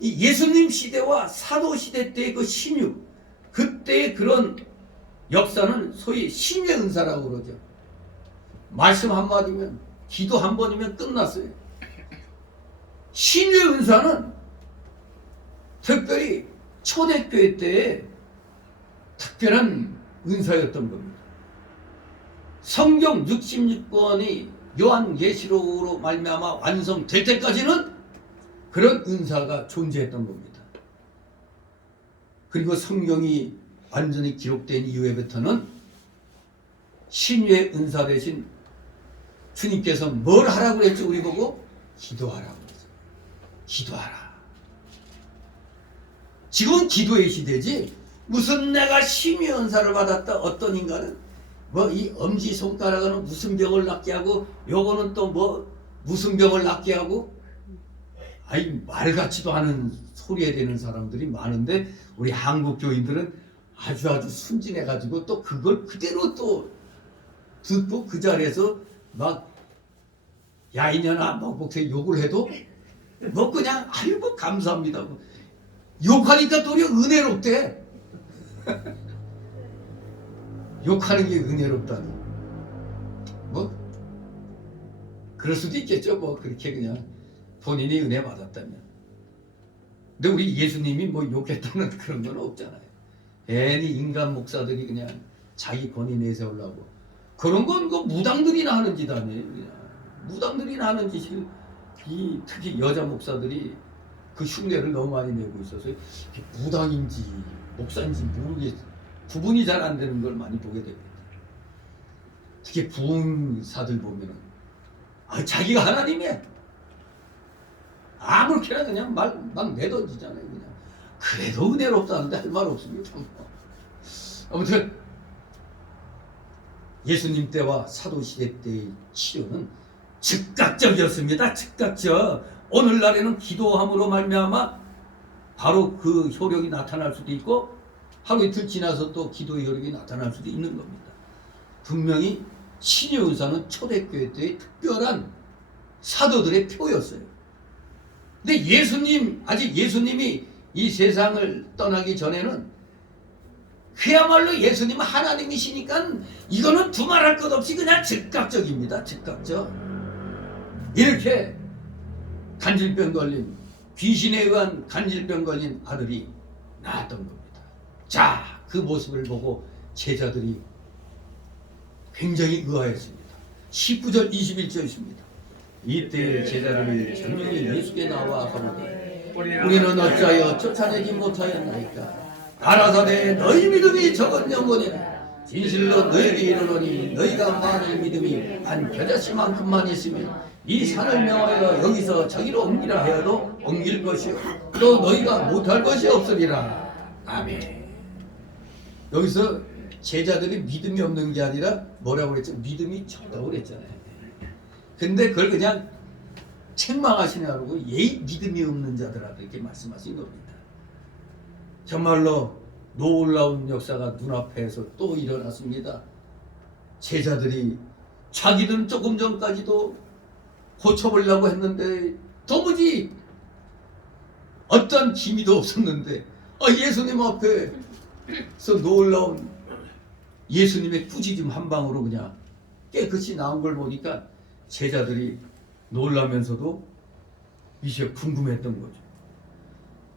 이 예수님 시대와 사도 시대 때의 그 신유, 그때의 그런 역사는 소위 신의 은사라고 그러죠. 말씀 한마디면 기도 한 번이면 끝났어요. 신의 은사는 특별히 초대교회 때의 특별한 은사였던 겁니다. 성경 66권이 요한계시록으로 말미암아 완성될 때까지는 그런 은사가 존재했던 겁니다. 그리고 성경이 완전히 기록된 이후에부터는 신유의 은사 대신 주님께서 뭘 하라고 그랬죠? 우리 보고 기도하라고 그랬어요. 기도하라. 지금은 기도의 시대지 무슨 내가 신유의 은사를 받았다 어떤 인간은 뭐 이 엄지손가락은 무슨 병을 낫게 하고 요거는 또 뭐 무슨 병을 낫게 하고 아이 말 같지도 않은 소리에 되는 사람들이 많은데 우리 한국 교인들은 아주 순진해가지고 또 그걸 그대로 또 듣고 그 자리에서 막 야 이년아 뭐 그렇게 욕을 해도 뭐 그냥 아이고 감사합니다 욕하니까 도리어 은혜롭대. 욕하는 게 은혜롭다니 뭐 그럴 수도 있겠죠. 뭐 그렇게 그냥 본인이 은혜 받았다면. 근데 우리 예수님이 뭐 욕했다는 그런 건 없잖아요. 괜히 인간 목사들이 그냥 자기 권위 내세우려고 그런 건 그 무당들이나 하는 짓 아니에요. 그냥. 무당들이나 하는 짓을 이 특히 여자 목사들이 그 흉내를 너무 많이 내고 있어서 무당인지 목사인지 모르게 구분이 잘 안 되는 걸 많이 보게 됩니다. 특히 부흥사들 보면은 자기가 하나님이야. 아무렇게나 그냥 막 내던지잖아요. 그냥 그래도 은혜롭다는데 할 말 없습니다. 아무튼 예수님 때와 사도시대 때의 치료는 즉각적이었습니다. 즉각적. 오늘날에는 기도함으로 말미암아 바로 그 효력이 나타날 수도 있고 하루 이틀 지나서 또 기도의 효력이 나타날 수도 있는 겁니다. 분명히 신의 은사는 초대교회 때의 특별한 사도들의 표였어요. 근데 아직 예수님이 이 세상을 떠나기 전에는 그야말로 예수님은 하나님이시니까 이거는 두말할 것 없이 그냥 즉각적입니다. 즉각적. 이렇게 간질병 걸린 귀신에 의한 간질병 걸린 아들이 나왔던 겁니다. 자, 그 모습을 보고 제자들이 굉장히 의아했습니다. 19절 21절입니다. 이때 제자들이 전명히 예수께 나와 가로되 우리는 어찌하여 쫓아내지 못하였나이까. 가라사대 너희 믿음이 적은 영혼이라. 진실로 너희에게 이르노니 너희가 많은 믿음이 한 겨자씨만큼만 있으면 이 산을 명하여 여기서 저기로 옮기라 하여도 옮길 것이요 또 너희가 못할 것이 없으리라. 아멘. 여기서 제자들이 믿음이 없는 게 아니라 뭐라고 그랬죠? 믿음이 적다고 그랬잖아요. 근데 그걸 그냥 책망하시냐고 믿음이 없는 자들아 이렇게 말씀하신 겁니다. 정말로 놀라운 역사가 눈앞에서 또 일어났습니다. 제자들이 자기들은 조금 전까지도 고쳐보려고 했는데 도무지 어떤 기미도 없었는데 예수님 앞에서 놀라운 예수님의 꾸짖음 한 방으로 그냥 깨끗이 나온 걸 보니까 제자들이 놀라면서도 이제 궁금했던 거죠.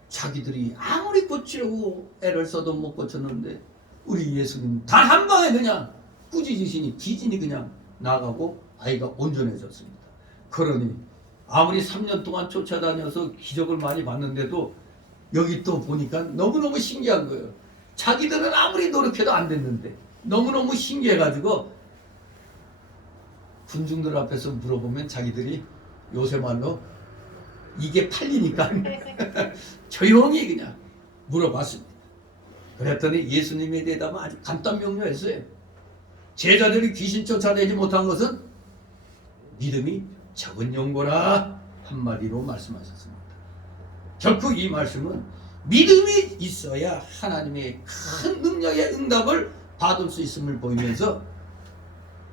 자기들이 아무리 고치려고 애를 써도 못 고쳤는데 우리 예수님 단 한 방에 그냥 꾸짖으시니 기진이 그냥 나가고 아이가 온전해졌습니다. 그러니 아무리 3년 동안 쫓아다녀서 기적을 많이 봤는데도 여기 또 보니까 너무너무 신기한 거예요. 자기들은 아무리 노력해도 안 됐는데 너무너무 신기해가지고 군중들 앞에서 물어보면 자기들이 요새 말로 이게 팔리니까 조용히 그냥 물어봤습니다. 그랬더니 예수님의 대답은 아주 간단명료했어요. 제자들이 귀신 쫓아내지 못한 것은 믿음이 적은 용고라 한마디로 말씀하셨습니다. 결코 이 말씀은 믿음이 있어야 하나님의 큰 능력의 응답을 받을 수 있음을 보이면서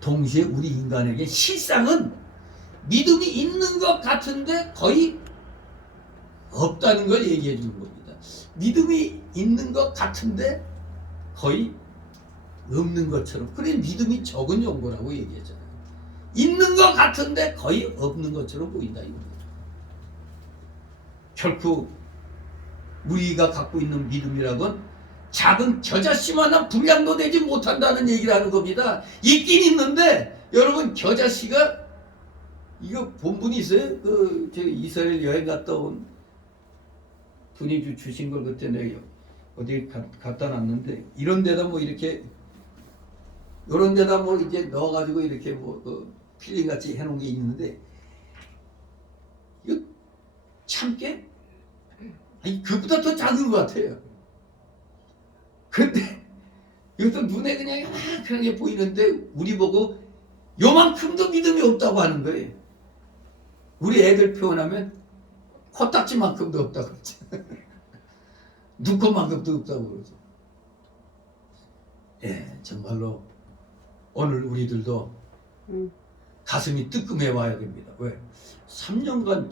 동시에 우리 인간에게 실상은 믿음이 있는 것 같은데 거의 없다는 걸 얘기해 주는 겁니다. 믿음이 있는 것 같은데 거의 없는 것처럼, 그래 믿음이 적은 용고라고 얘기했잖아요. 있는 것 같은데 거의 없는 것처럼 보인다 이겁니다. 결코 우리가 갖고 있는 믿음이라곤 작은 겨자씨만한 분량도 되지 못한다는 얘기를 하는 겁니다. 있긴 있는데 여러분 겨자씨가 이거 본분이 있어요? 저 이스라엘 여행 갔다 온 분이 주신 걸 그때 내가 어디 갖다 놨는데 이런 데다 뭐 이렇게 이런 데다 뭐 이제 넣어가지고 이렇게 뭐 필링 같이 해놓은 게 있는데 이거 참깨? 아니 그보다 더 작은 것 같아요. 근데 이것도 눈에 그냥 요만한 게 보이는데 우리 보고 요만큼도 믿음이 없다고 하는 거예요. 우리 애들 표현하면 코딱지만큼도 없다고 그러죠. 눈곱만큼도 없다고 그러죠. 예, 정말로 오늘 우리들도 가슴이 뜨끔해 와야 됩니다. 왜? 3년간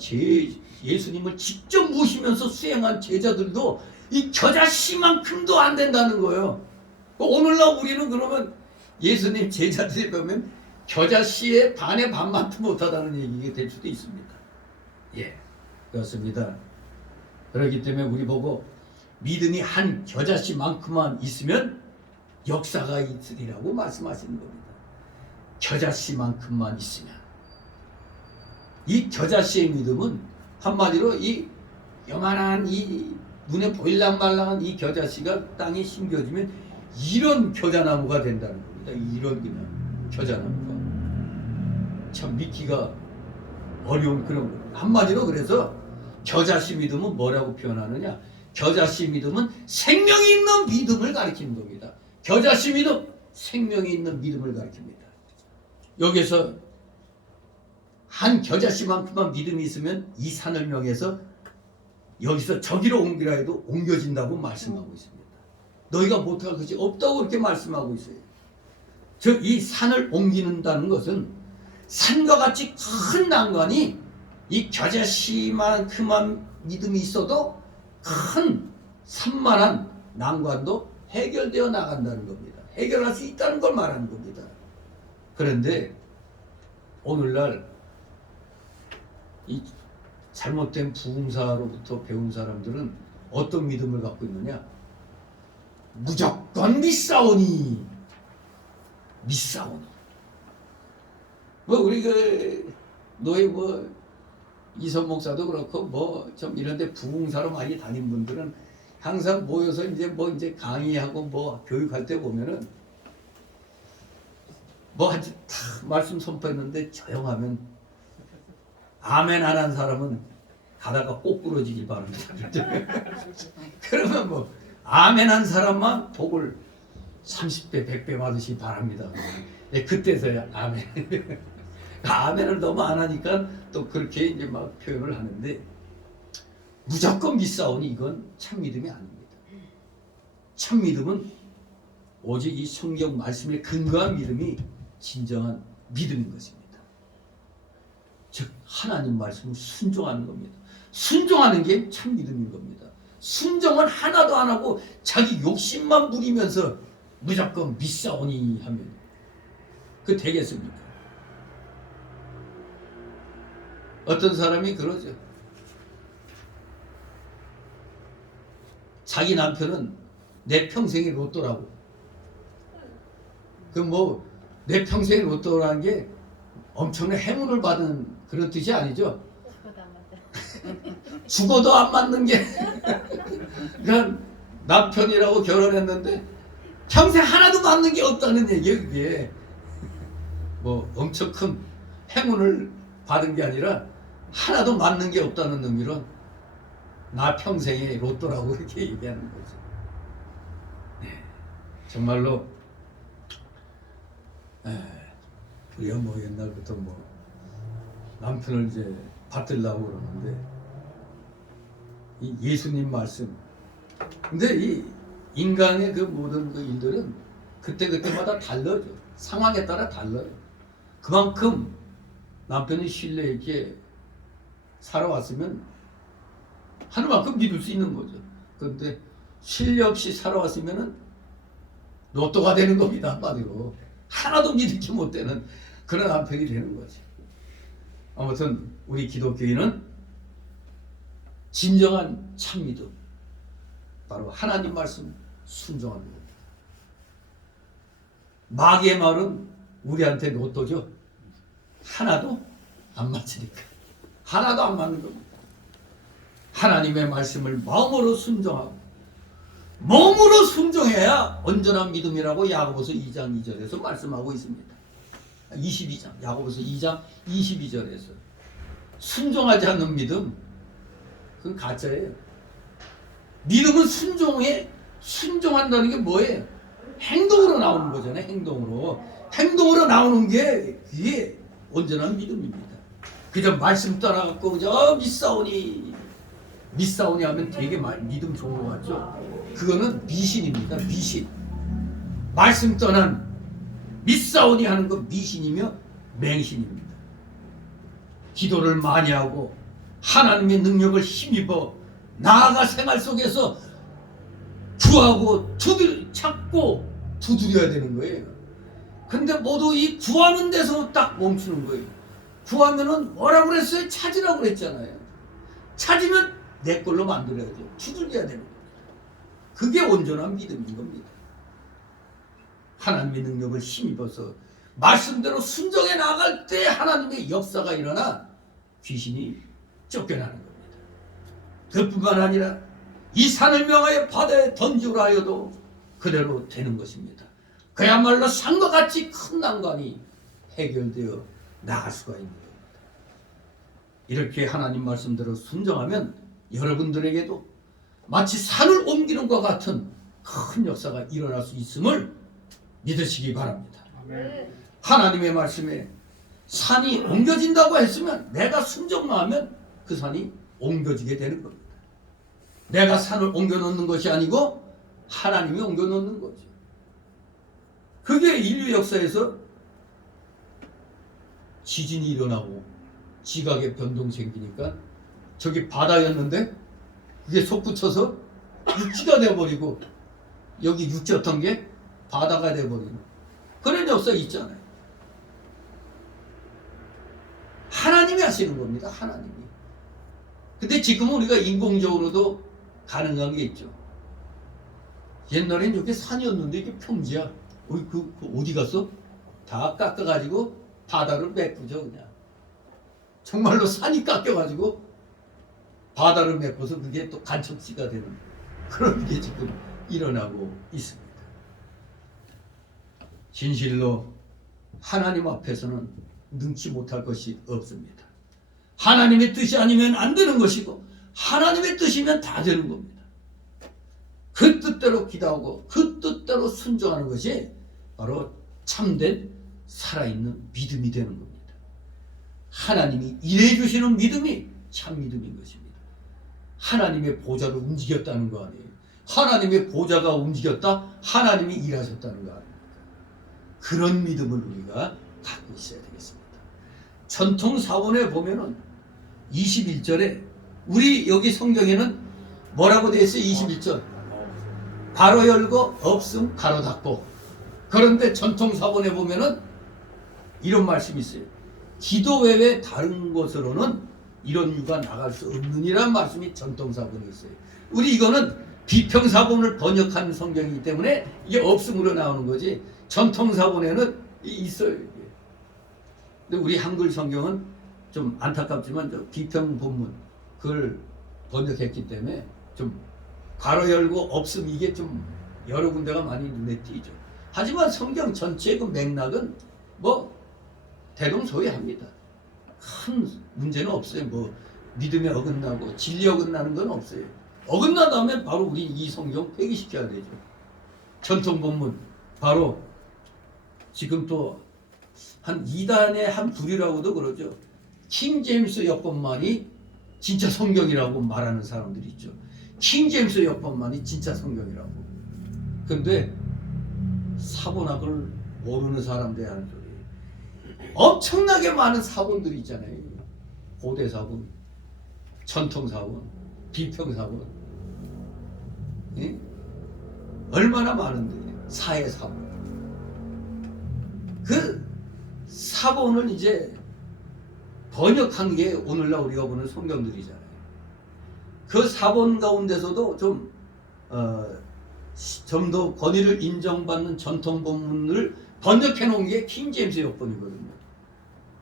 예수님을 직접 모시면서 수행한 제자들도 이 겨자씨만큼도 안 된다는 거예요. 오늘날 우리는 그러면 예수님 제자들이 보면 겨자씨의 반의 반만도 못하다는 얘기가 될 수도 있습니다. 예, 그렇습니다. 그렇기 때문에 우리 보고 믿음이 한 겨자씨만큼만 있으면 역사가 있으리라고 말씀하시는 겁니다. 겨자씨만큼만 있으면. 이 겨자씨의 믿음은 한마디로 이 요만한 이 눈에 보일랑말랑한 이 겨자씨가 땅에 심겨지면 이런 겨자나무가 된다는 겁니다. 이런 그냥 겨자나무가. 참 믿기가 어려운 그런 거예요. 한마디로 그래서 겨자씨 믿음은 뭐라고 표현하느냐? 겨자씨 믿음은 생명이 있는 믿음을 가리키는 겁니다. 겨자씨 믿음, 생명이 있는 믿음을 가리킵니다. 여기서 한 겨자씨만큼만 믿음이 있으면 이 산을 명해서 여기서 저기로 옮기라 해도 옮겨진다고 말씀하고 있습니다. 너희가 못할 것이 없다고 그렇게 말씀하고 있어요. 즉 이 산을 옮기는다는 것은 산과 같이 큰 난관이 이 겨자씨만큼만 믿음이 있어도 큰 산만한 난관도 해결되어 나간다는 겁니다. 해결할 수 있다는 걸 말하는 겁니다. 그런데 오늘날 이 잘못된 부흥사로부터 배운 사람들은 어떤 믿음을 갖고 있느냐? 무조건 믿사오니 뭐 우리 그 너희 뭐 이선 목사도 그렇고 뭐 좀 이런데 부흥사로 많이 다닌 분들은 항상 모여서 이제 강의하고 뭐 교육할 때 보면은 뭐 아주 다 말씀 선포했는데 조용하면 아멘 안 한 사람은 가다가 꼭 부러지길 바랍니다. 그러면 뭐 아멘 한 사람만 복을 30배 100배 받으시기 바랍니다. 네, 그때서야 아멘. 아멘을 너무 안 하니까 또 그렇게 이제 막 표현을 하는데 무조건 믿사오니 이건 참 믿음이 아닙니다. 참 믿음은 오직 이 성경 말씀에 근거한 믿음이 진정한 믿음인 것입니다. 즉 하나님 말씀을 순종하는 겁니다. 순종하는 게 참 믿음인 겁니다. 순종은 하나도 안 하고 자기 욕심만 부리면서 무조건 믿사오니 하면 그 되겠습니까? 어떤 사람이 그러죠. 자기 남편은 내 평생의 로또라고. 그 뭐 내 평생의 로또라는 게 엄청난 행운을 받은 그런 뜻이 아니죠. 죽어도 안 맞는 게 그러니까 남편이라고 결혼했는데 평생 하나도 맞는 게 없다는 얘기예요. 그게 뭐 엄청 큰 행운을 받은 게 아니라 하나도 맞는 게 없다는 의미로 나 평생의 로또라고 이렇게 얘기하는 거죠. 네, 정말로 우리가 뭐 옛날부터 뭐 남편을 이제 받들라고 그러는데 이 예수님 말씀, 근데 이 인간의 그 모든 그 일들은 그때그때마다 달라져. 상황에 따라 달라요. 그만큼 남편이 신뢰 있게 살아왔으면 하늘만큼 믿을 수 있는 거죠. 그런데 신뢰 없이 살아왔으면은 로또가 되는 겁니다. 한마디로 하나도 믿지 못되는 그런 남편이 되는 거지. 아무튼 우리 기독교인은 진정한 참믿음, 바로 하나님 말씀 순종하는 겁니다. 마귀의 말은 우리한테 로또죠. 하나도 안 맞으니까. 하나도 안 맞는 겁니다. 하나님의 말씀을 마음으로 순종하고 몸으로 순종해야 온전한 믿음이라고 야고보서 2장 2절에서 말씀하고 있습니다. 22장, 야고보서 2장 22절에서 순종하지 않는 믿음, 그건 가짜예요. 믿음은 순종한다는 게 뭐예요? 행동으로 나오는 거잖아요. 행동으로 나오는 게 그게 온전한 믿음입니다. 그저 말씀 따라갖고 그저 믿사오니 하면 되게 믿음 좋은 것 같죠? 그거는 미신입니다. 미신. 말씀 떠난 믿사오니 하는 건 미신이며 맹신입니다. 기도를 많이 하고 하나님의 능력을 힘입어 나아가 생활 속에서 구하고 찾고 두드려야 되는 거예요. 근데 모두 이 구하는 데서 딱 멈추는 거예요. 구하면은 뭐라고 그랬어요? 찾으라고 그랬잖아요. 찾으면 내 걸로 만들어야죠. 두들겨야 되는 겁니다. 그게 온전한 믿음인 겁니다. 하나님의 능력을 힘입어서 말씀대로 순종해 나갈 때 하나님의 역사가 일어나 귀신이 쫓겨나는 겁니다. 그뿐만 아니라 이 산을 명하여 바다에 던지우라 하여도 그대로 되는 것입니다. 그야말로 산과 같이 큰 난관이 해결되어 나갈 수가 있는 겁니다. 이렇게 하나님 말씀대로 순종하면 여러분들에게도 마치 산을 옮기는 것과 같은 큰 역사가 일어날 수 있음을 믿으시기 바랍니다. 하나님의 말씀에 산이 옮겨진다고 했으면 내가 순종만 하면 그 산이 옮겨지게 되는 겁니다. 내가 산을 옮겨놓는 것이 아니고 하나님이 옮겨놓는 거죠. 그게 인류 역사에서 지진이 일어나고 지각의 변동 생기니까 저기 바다였는데 그게 솟구쳐서 육지가 돼버리고 여기 육지였던 게 바다가 돼버리는 그런 역사 있잖아요. 하나님이 하시는 겁니다. 하나님이. 근데 지금은 우리가 인공적으로도 가능한 게 있죠. 옛날엔 이렇게 산이었는데 이게 평지야. 그 어디 갔어? 다 깎아가지고 바다를 메꾸죠. 그냥 정말로 산이 깎여가지고 바다를 메꿔서 그게 또 간척지가 되는 그런 게 지금 일어나고 있습니다. 진실로 하나님 앞에서는 능치 못할 것이 없습니다. 하나님의 뜻이 아니면 안 되는 것이고 하나님의 뜻이면 다 되는 겁니다. 그 뜻대로 기도하고 그 뜻대로 순종하는 것이 바로 참된 살아있는 믿음이 되는 겁니다. 하나님이 일해주시는 믿음이 참 믿음인 것입니다. 하나님의 보좌를 움직였다는 거 아니에요. 하나님의 보좌가 움직였다, 하나님이 일하셨다는 거 아닙니까? 그런 믿음을 우리가 갖고 있어야 되겠습니다. 전통 사본에 보면은 21절에 우리 여기 성경에는 뭐라고 되어 있어요? 21절 바로 열고 없음 가로 닫고 그런데 전통사본에 보면은 이런 말씀이 있어요. 기도 외에 다른 곳으로는 이런 유가 나갈 수 없느니란 말씀이 전통사본에 있어요. 우리 이거는 비평사본을 번역한 성경이기 때문에 이게 없음으로 나오는 거지, 전통사본에는 있어요. 이게. 근데 우리 한글 성경은 좀 안타깝지만 저 비평본문 그걸 번역했기 때문에 좀 괄호 열고 없음 이게 좀 여러 군데가 많이 눈에 띄죠. 하지만 성경 전체의 그 맥락은 뭐 대동소이합니다. 큰 문제는 없어요. 뭐 믿음에 어긋나고 진리 어긋나는 건 없어요. 어긋나다면 바로 우리 이 성경 폐기시켜야 되죠. 전통본문 바로 지금 또 한 2단의 한 부류라고도 그러죠. 킹제임스 여권만이 진짜 성경이라고 말하는 사람들이 있죠. 킹제임스 여권만이 진짜 성경이라고. 근데 사본학을 모르는 사람들이 하는 소리예요. 엄청나게 많은 사본들이 있잖아요. 고대 사본, 전통 사본, 비평 사본, 예? 얼마나 많은데 사회 사본. 그 사본을 이제 번역한 게 오늘날 우리가 보는 성경들이잖아요. 그 사본 가운데서도 좀 더 권위를 인정받는 전통 본문을 번역해 놓은 게 킹제임스 여권이거든요.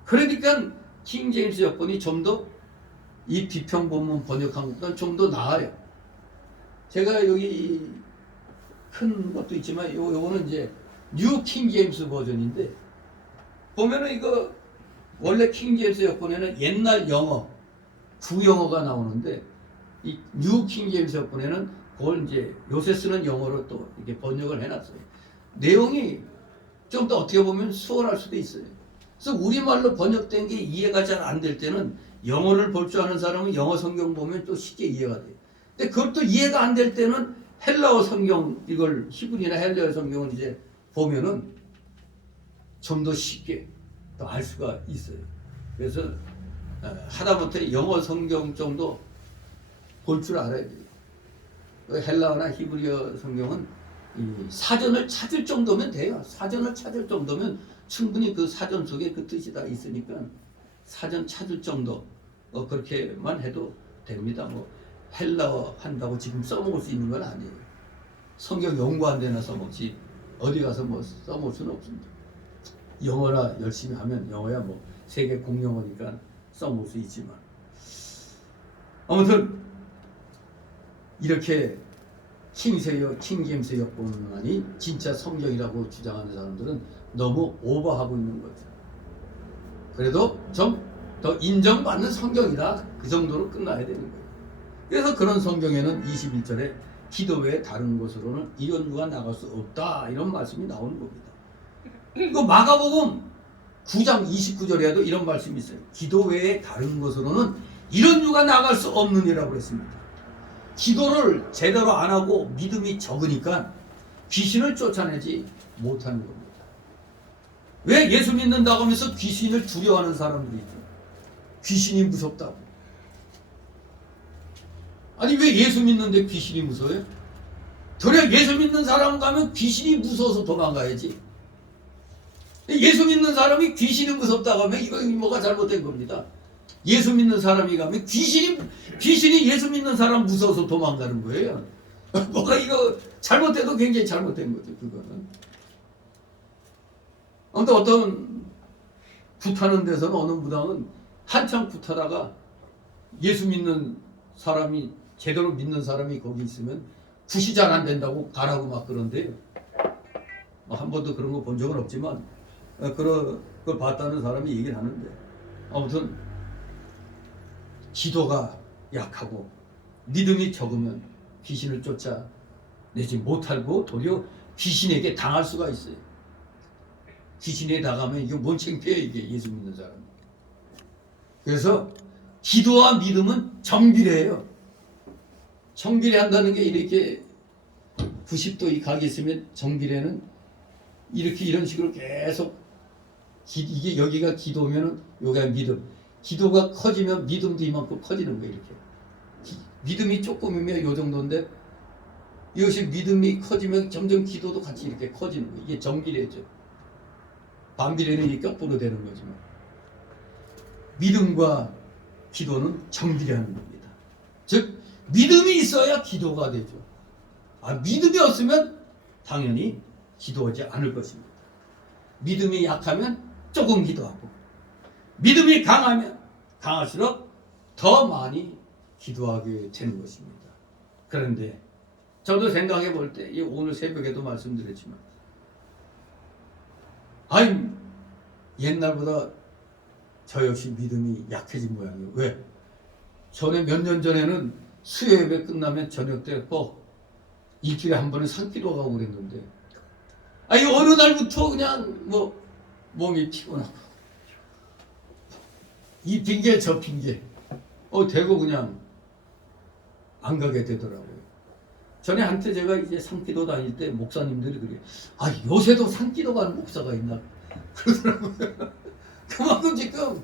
그러니까 킹제임스 여권이 좀 더 이 비평 본문 번역한 것보다 좀 더 나아요. 제가 여기 큰 것도 있지만 요거는 이제 뉴 킹제임스 버전인데 보면은 이거 원래 킹제임스 여권에는 옛날 영어, 구영어가 나오는데 이 뉴 킹제임스 여권에는 그걸 이제 요새 쓰는 영어로 또 이렇게 번역을 해놨어요. 내용이 좀 더 어떻게 보면 수월할 수도 있어요. 그래서 우리말로 번역된 게 이해가 잘 안 될 때는 영어를 볼 줄 아는 사람은 영어 성경 보면 또 쉽게 이해가 돼요. 근데 그것도 이해가 안 될 때는 헬라어 성경, 이걸 히브리나 헬라어 성경을 이제 보면은 좀 더 쉽게 또 알 수가 있어요. 그래서 하다못해 영어 성경 정도 볼 줄 알아야 돼요. 헬라어나 히브리어 성경은 이 사전을 찾을 정도면 돼요. 사전을 찾을 정도면 충분히 그 사전 속에 그 뜻이 다 있으니까 사전 찾을 정도 그렇게만 해도 됩니다. 뭐 헬라어 한다고 지금 써먹을 수 있는 건 아니에요. 성경 연구한 데나 써먹지 어디 가서 뭐 써먹을 수는 없습니다. 영어나 열심히 하면 영어야 뭐 세계 공용어니까 써먹을 수 있지만 아무튼 이렇게 킹제임스 여권만이 진짜 성경이라고 주장하는 사람들은 너무 오버하고 있는 거죠. 그래도 좀 더 인정받는 성경이다 그 정도로 끝나야 되는 거예요. 그래서 그런 성경에는 21절에 기도 외에 다른 곳으로는 이런 유가 나갈 수 없다 이런 말씀이 나오는 겁니다. 그 마가복음 9장 29절에도 이런 말씀이 있어요. 기도 외에 다른 곳으로는 이런 유가 나갈 수 없느니라고 그랬습니다. 기도를 제대로 안 하고 믿음이 적으니까 귀신을 쫓아내지 못하는 겁니다. 왜 예수 믿는다고 하면서 귀신을 두려워하는 사람들이 있죠. 귀신이 무섭다고. 아니 왜 예수 믿는데 귀신이 무서워요? 도리어 예수 믿는 사람 가면 귀신이 무서워서 도망가야지. 예수 믿는 사람이 귀신이 무섭다고 하면 이거 뭐가 잘못된 겁니다. 예수 믿는 사람이 가면 귀신이 예수 믿는 사람 무서워서 도망가는 거예요. 뭐가 이거 잘못돼도 굉장히 잘못된 거죠. 그거는. 아무튼 어떤 굿하는 데서는 어느 무당은 한참 굿하다가 예수 믿는 사람이 제대로 믿는 사람이 거기 있으면 굿이 잘 안 된다고 가라고 막 그런데요. 한 번도 그런 거 본 적은 없지만 그걸 봤다는 사람이 얘기를 하는데 아무튼 기도가 약하고 믿음이 적으면 귀신을 쫓아내지 못하고 도리어 귀신에게 당할 수가 있어요. 귀신에 당하면 이게 뭔 창피해 이게 예수 믿는 사람. 그래서 기도와 믿음은 정비례해요. 정비례 한다는 게 이렇게 90도 이 각이 있으면 정비례는 이렇게 이런 식으로 계속 이게 여기가 기도면은 여기가 믿음. 기도가 커지면 믿음도 이만큼 커지는 거예요. 이렇게 믿음이 조금이면 요 정도인데 이것이 믿음이 커지면 점점 기도도 같이 이렇게 커지는 거예요. 이게 정비례죠. 반비례는 이게 거꾸로 되는 거지만 믿음과 기도는 정비례하는 겁니다. 즉 믿음이 있어야 기도가 되죠. 믿음이 없으면 당연히 기도하지 않을 것입니다. 믿음이 약하면 조금 기도하고 믿음이 강하면 강할수록 더 많이 기도하게 되는 것입니다. 그런데 저도 생각해 볼 때 오늘 새벽에도 말씀드렸지만 옛날보다 저 역시 믿음이 약해진 모양이에요. 왜? 전에 몇 년 전에는 수요 예배 끝나면 저녁 때 꼭 일주일에 한 번은 산기도 가고 그랬는데 어느 날부터 그냥 몸이 피곤하고 이 핑계 저 핑계 되고 그냥 안 가게 되더라고요. 전에 한때 제가 이제 산기도 다닐 때 목사님들이 그래요. 요새도 산기도 가는 목사가 있나 그러더라고요. 그만큼 지금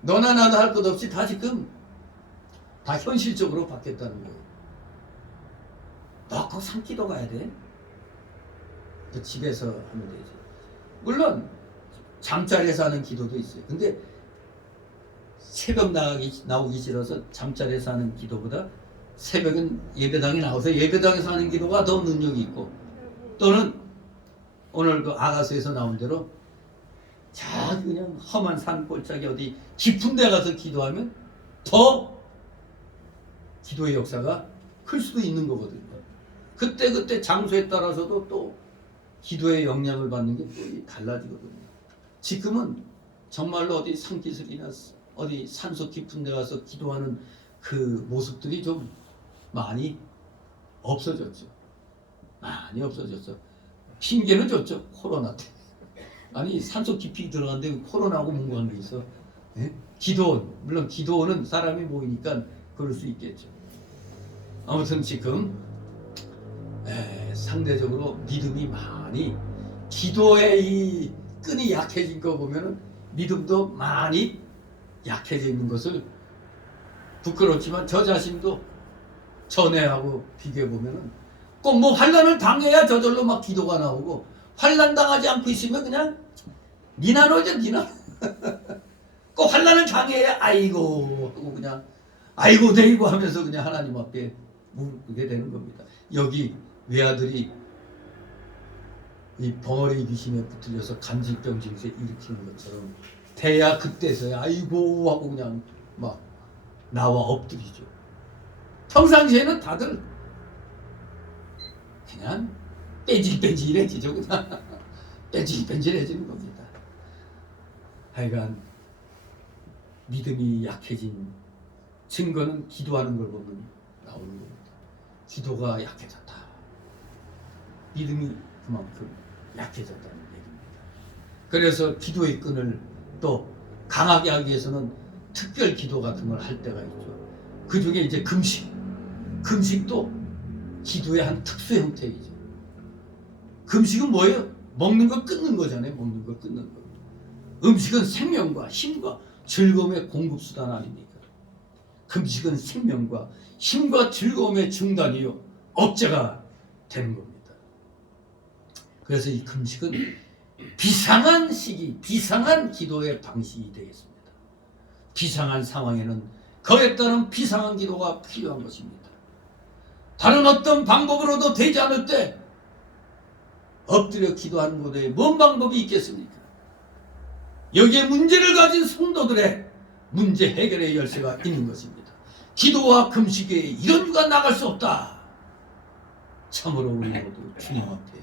너나 나나 할 것 없이 다 지금 다 현실적으로 바뀌었다는 거예요. 너 꼭 산기도 가야 돼? 집에서 하면 되지. 물론 잠자리에서 하는 기도도 있어요. 근데 새벽 나오기 싫어서 잠자리에서 하는 기도보다 새벽은 예배당에 나와서 예배당에서 하는 기도가 더 능력이 있고, 또는 오늘 그 아가서에서 나온 대로 저기 그냥 험한 산 골짜기 어디 깊은 데 가서 기도하면 더 기도의 역사가 클 수도 있는 거거든요. 그때 장소에 따라서도 또 기도의 영향을 받는 게 또 달라지거든요. 지금은 정말로 어디 산기슭이나 어디 산속 깊은 데 가서 기도하는 그 모습들이 좀 많이 없어졌죠. 많이 없어졌어. 핑계는 줬죠. 코로나 때. 산속 깊이 들어갔는데 코로나하고 뭔 관계 있어? 예? 기도원, 물론 기도원은 사람이 모이니까 그럴 수 있겠죠. 아무튼 지금 상대적으로 믿음이 많이, 기도의 이 끈이 약해진 거 보면은 믿음도 많이 약해져 있는 것을 부끄럽지만 저 자신도 전에하고 비교해 보면은 꼭 환난을 당해야 저절로 막 기도가 나오고, 환난 당하지 않고 있으면 그냥 니나노죠, 니나. 꼭 환난을 당해야 아이고 하고 그냥 아이고 데이고 하면서 그냥 하나님 앞에 묻게 되는 겁니다. 여기 외아들이 이 벙어리 귀신에 붙들려서 간질병 증세 일으키는 것처럼 돼야 그때서야 아이고 하고 그냥 막 나와 엎드리죠. 평상시에는 다들 그냥 뺀질뺀질해지죠. 그냥 뺀질뺀질해지는 겁니다. 하여간 믿음이 약해진 증거는 기도하는 걸 보면 나오는 겁니다. 기도가 약해졌다. 믿음이 그만큼 약해졌다는 얘기입니다. 그래서 기도의 끈을 또 강하게 하기 위해서는 특별 기도 같은 걸 할 때가 있죠. 그 중에 이제 금식도 기도의 한 특수 형태이죠. 금식은 뭐예요? 먹는 거 끊는 거잖아요. 먹는 거 끊는 거. 음식은 생명과 힘과 즐거움의 공급수단 아닙니까? 금식은 생명과 힘과 즐거움의 중단이요, 억제가 되는 겁니다. 그래서 이 금식은 비상한 시기, 비상한 기도의 방식이 되겠습니다. 비상한 상황에는 그에 따른 비상한 기도가 필요한 것입니다. 다른 어떤 방법으로도 되지 않을 때 엎드려 기도하는 것에 뭔 방법이 있겠습니까? 여기에 문제를 가진 성도들의 문제 해결의 열쇠가 있는 것입니다. 기도와 금식에 이런 이유가 나갈 수 없다. 참으로 우리 모두 주님 앞에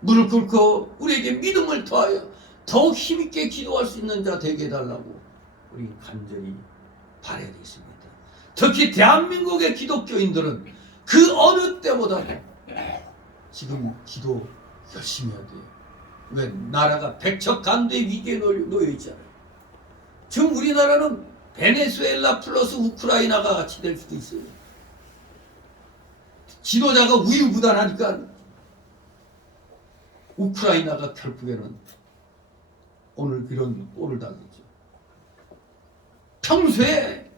무릎 꿇고 우리에게 믿음을 더하여 더욱 힘있게 기도할 수 있는 자 되게 해달라고 우리 간절히 바라겠습니다. 특히 대한민국의 기독교인들은 그 어느 때보다도 지금 기도 열심히 해야 돼요. 왜? 나라가 백척간도의 위기에 놓여 있잖아요. 지금 우리나라는 베네수엘라 플러스 우크라이나가 같이 될 수도 있어요. 지도자가 우유부단하니까 우크라이나가 결국에는 오늘 이런 꼴을 당했죠. 평소에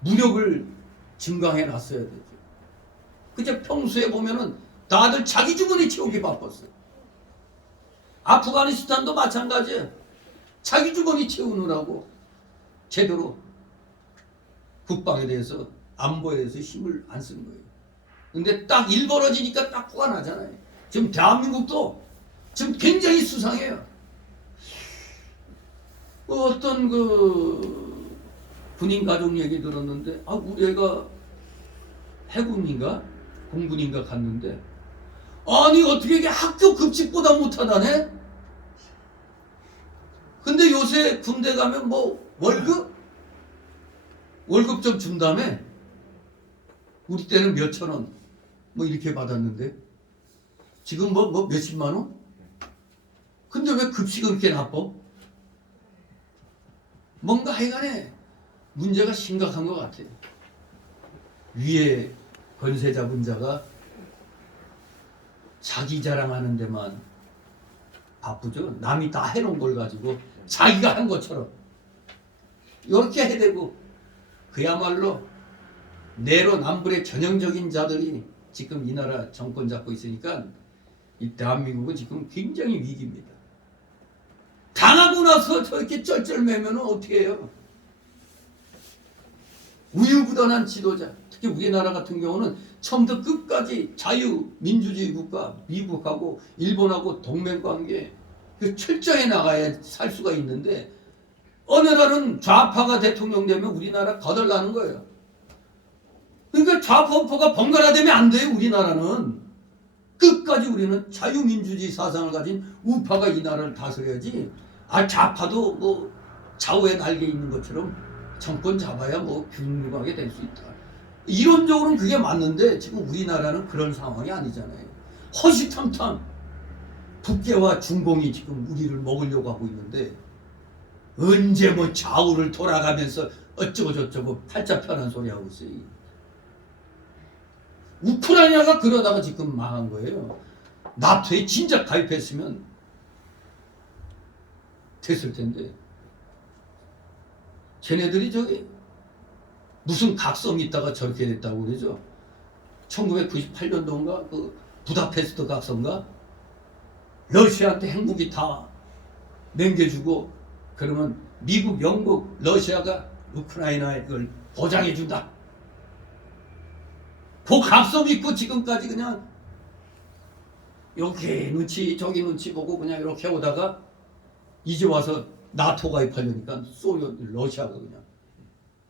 무력을 증강해 놨어야 되죠. 그저 평소에 보면은 다들 자기 주머니 채우기 바빴어. 아프가니스탄도 마찬가지야. 자기 주머니 채우느라고 제대로 국방에 대해서 안보에 대해서 힘을 안 쓰는 거예요. 근데 딱 일 벌어지니까 딱 화가 나잖아요. 지금 대한민국도 지금 굉장히 수상해요. 어떤 그 군인 가족 얘기 들었는데, 우리 애가 해군인가 공군인가 갔는데, 아니 어떻게 이게 학교 급식보다 못하다네? 근데 요새 군대 가면 뭐 월급 좀 준다며? 우리 때는 몇천 원 뭐 이렇게 받았는데 지금 뭐 몇십만 원? 근데 왜 급식은 그렇게 나빠? 뭔가 하여간에 문제가 심각한 것 같아요. 위에 권세 잡은 자가 자기 자랑하는 데만 바쁘죠. 남이 다 해놓은 걸 가지고 자기가 한 것처럼 이렇게 해야 되고, 그야말로 내로남불의 전형적인 자들이 지금 이 나라 정권 잡고 있으니까 이 대한민국은 지금 굉장히 위기입니다. 당하고 나서 저렇게 쩔쩔매면 어떻게 해요? 우유부단한 지도자, 특히 우리나라 같은 경우는 처음부터 끝까지 자유민주주의 국가, 미국하고 일본하고 동맹관계 철저히 나가야 살 수가 있는데, 어느 날은 좌파가 대통령 되면 우리나라 거덜나는 거예요. 그러니까 좌파 우파가 번갈아되면 안 돼요. 우리나라는 끝까지 우리는 자유민주주의 사상을 가진 우파가 이 나라를 다스려야지, 좌파도 뭐 좌우에 날개 있는 것처럼 정권 잡아야 뭐 균등하게 될 수 있다. 이론적으로는 그게 맞는데 지금 우리나라는 그런 상황이 아니잖아요. 허시탐탐 북계와 중공이 지금 우리를 먹으려고 하고 있는데, 언제 뭐 좌우를 돌아가면서 어쩌고 저쩌고 팔자 편한 소리 하고 있어요. 우크라이나가 그러다가 지금 망한 거예요. 나토에 진작 가입했으면 됐을 텐데, 쟤네들이 저기 무슨 각성이 있다가 저렇게 됐다고 그러죠. 1998년도인가 그 부다페스트 각성가, 러시아한테 핵무기 다 넘겨주고 그러면 미국, 영국, 러시아가 우크라이나에 그걸 보장해준다. 그 각성 있고 지금까지 그냥 여기 눈치 저기 눈치 보고 그냥 이렇게 오다가 이제 와서 나토 가입하려니까 러시아가 그냥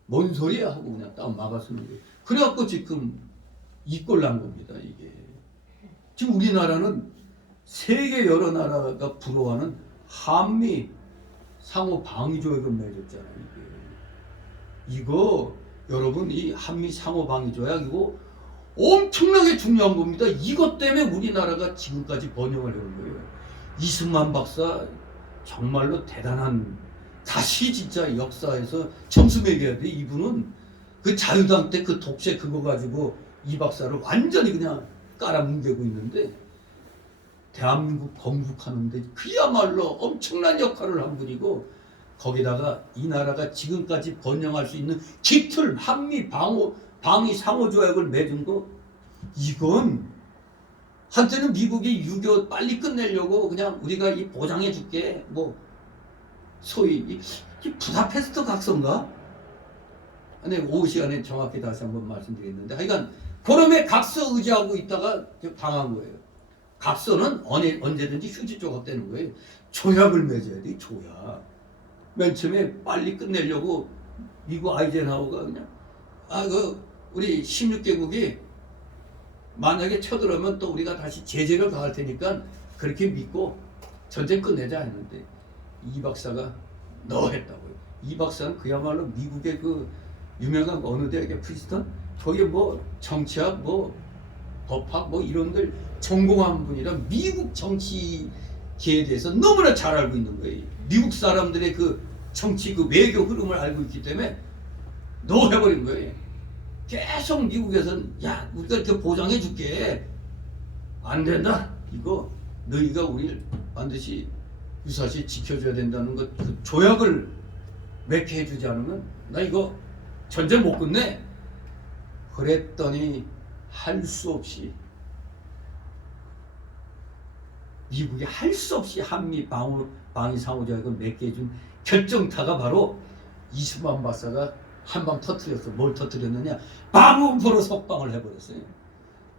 뭔 소리야 하고 그냥 딱 막아서는 거예요. 그래갖고 지금 이 꼴 난 겁니다. 이게 지금 우리나라는 세계 여러 나라가 부러워하는 한미 상호 방위 조약을 맺었잖아요. 이거 여러분, 이 한미 상호 방위 조약 이거 엄청나게 중요한 겁니다. 이것 때문에 우리나라가 지금까지 번영을 해온 거예요. 이승만 박사 정말로 대단한, 다시 진짜 역사에서 점수 매겨야 돼. 이분은 그 자유당 때 그 독재 그거 가지고 이 박사를 완전히 그냥 깔아뭉개고 있는데, 대한민국 건국하는데 그야말로 엄청난 역할을 한 분이고, 거기다가 이 나라가 지금까지 번영할 수 있는 깃틀 한미 방위 상호조약을 맺은 거, 이건 한때는 미국이 6.25 빨리 끝내려고 그냥 우리가 이 보장해 줄게, 뭐 소위 이 부다페스트 각서인가? 네, 오후 시간에 정확히 다시 한번 말씀드리겠는데, 하여간 그럼에 각서 의지하고 있다가 당한 거예요. 각서는 언제든지 휴지 조각 되는 거예요. 조약을 맺어야 돼. 조약. 맨 처음에 빨리 끝내려고 미국 아이젠하워가 그냥 우리 16개국이 만약에 쳐들어오면 또 우리가 다시 제재를 가할 테니까 그렇게 믿고 전쟁 끝내자 했는데, 이 박사가 너 했다고요. 이 박사는 그야말로 미국의 그 유명한 어느 대학의 프리스턴, 거기 뭐 정치학, 뭐 법학, 뭐 이런 걸 전공한 분이라 미국 정치계에 대해서 너무나 잘 알고 있는 거예요. 미국 사람들의 그 정치 그 외교 흐름을 알고 있기 때문에 너 해버린 거예요. 계속 미국에서는 야, 우리가 이렇게 보장해 줄게. 안 된다. 이거 너희가 우리를 반드시 유사시 지켜줘야 된다는 것, 그 조약을 맺게 해주지 않으면 나 이거 전쟁 못 끝내. 그랬더니 할 수 없이 미국이 할 수 없이 한미 방위 상호작용을 맺게 해준 결정타가 바로 이승만 박사가 한방 터뜨렸어. 뭘 터뜨렸느냐? 방공포로 석방을 해버렸어요.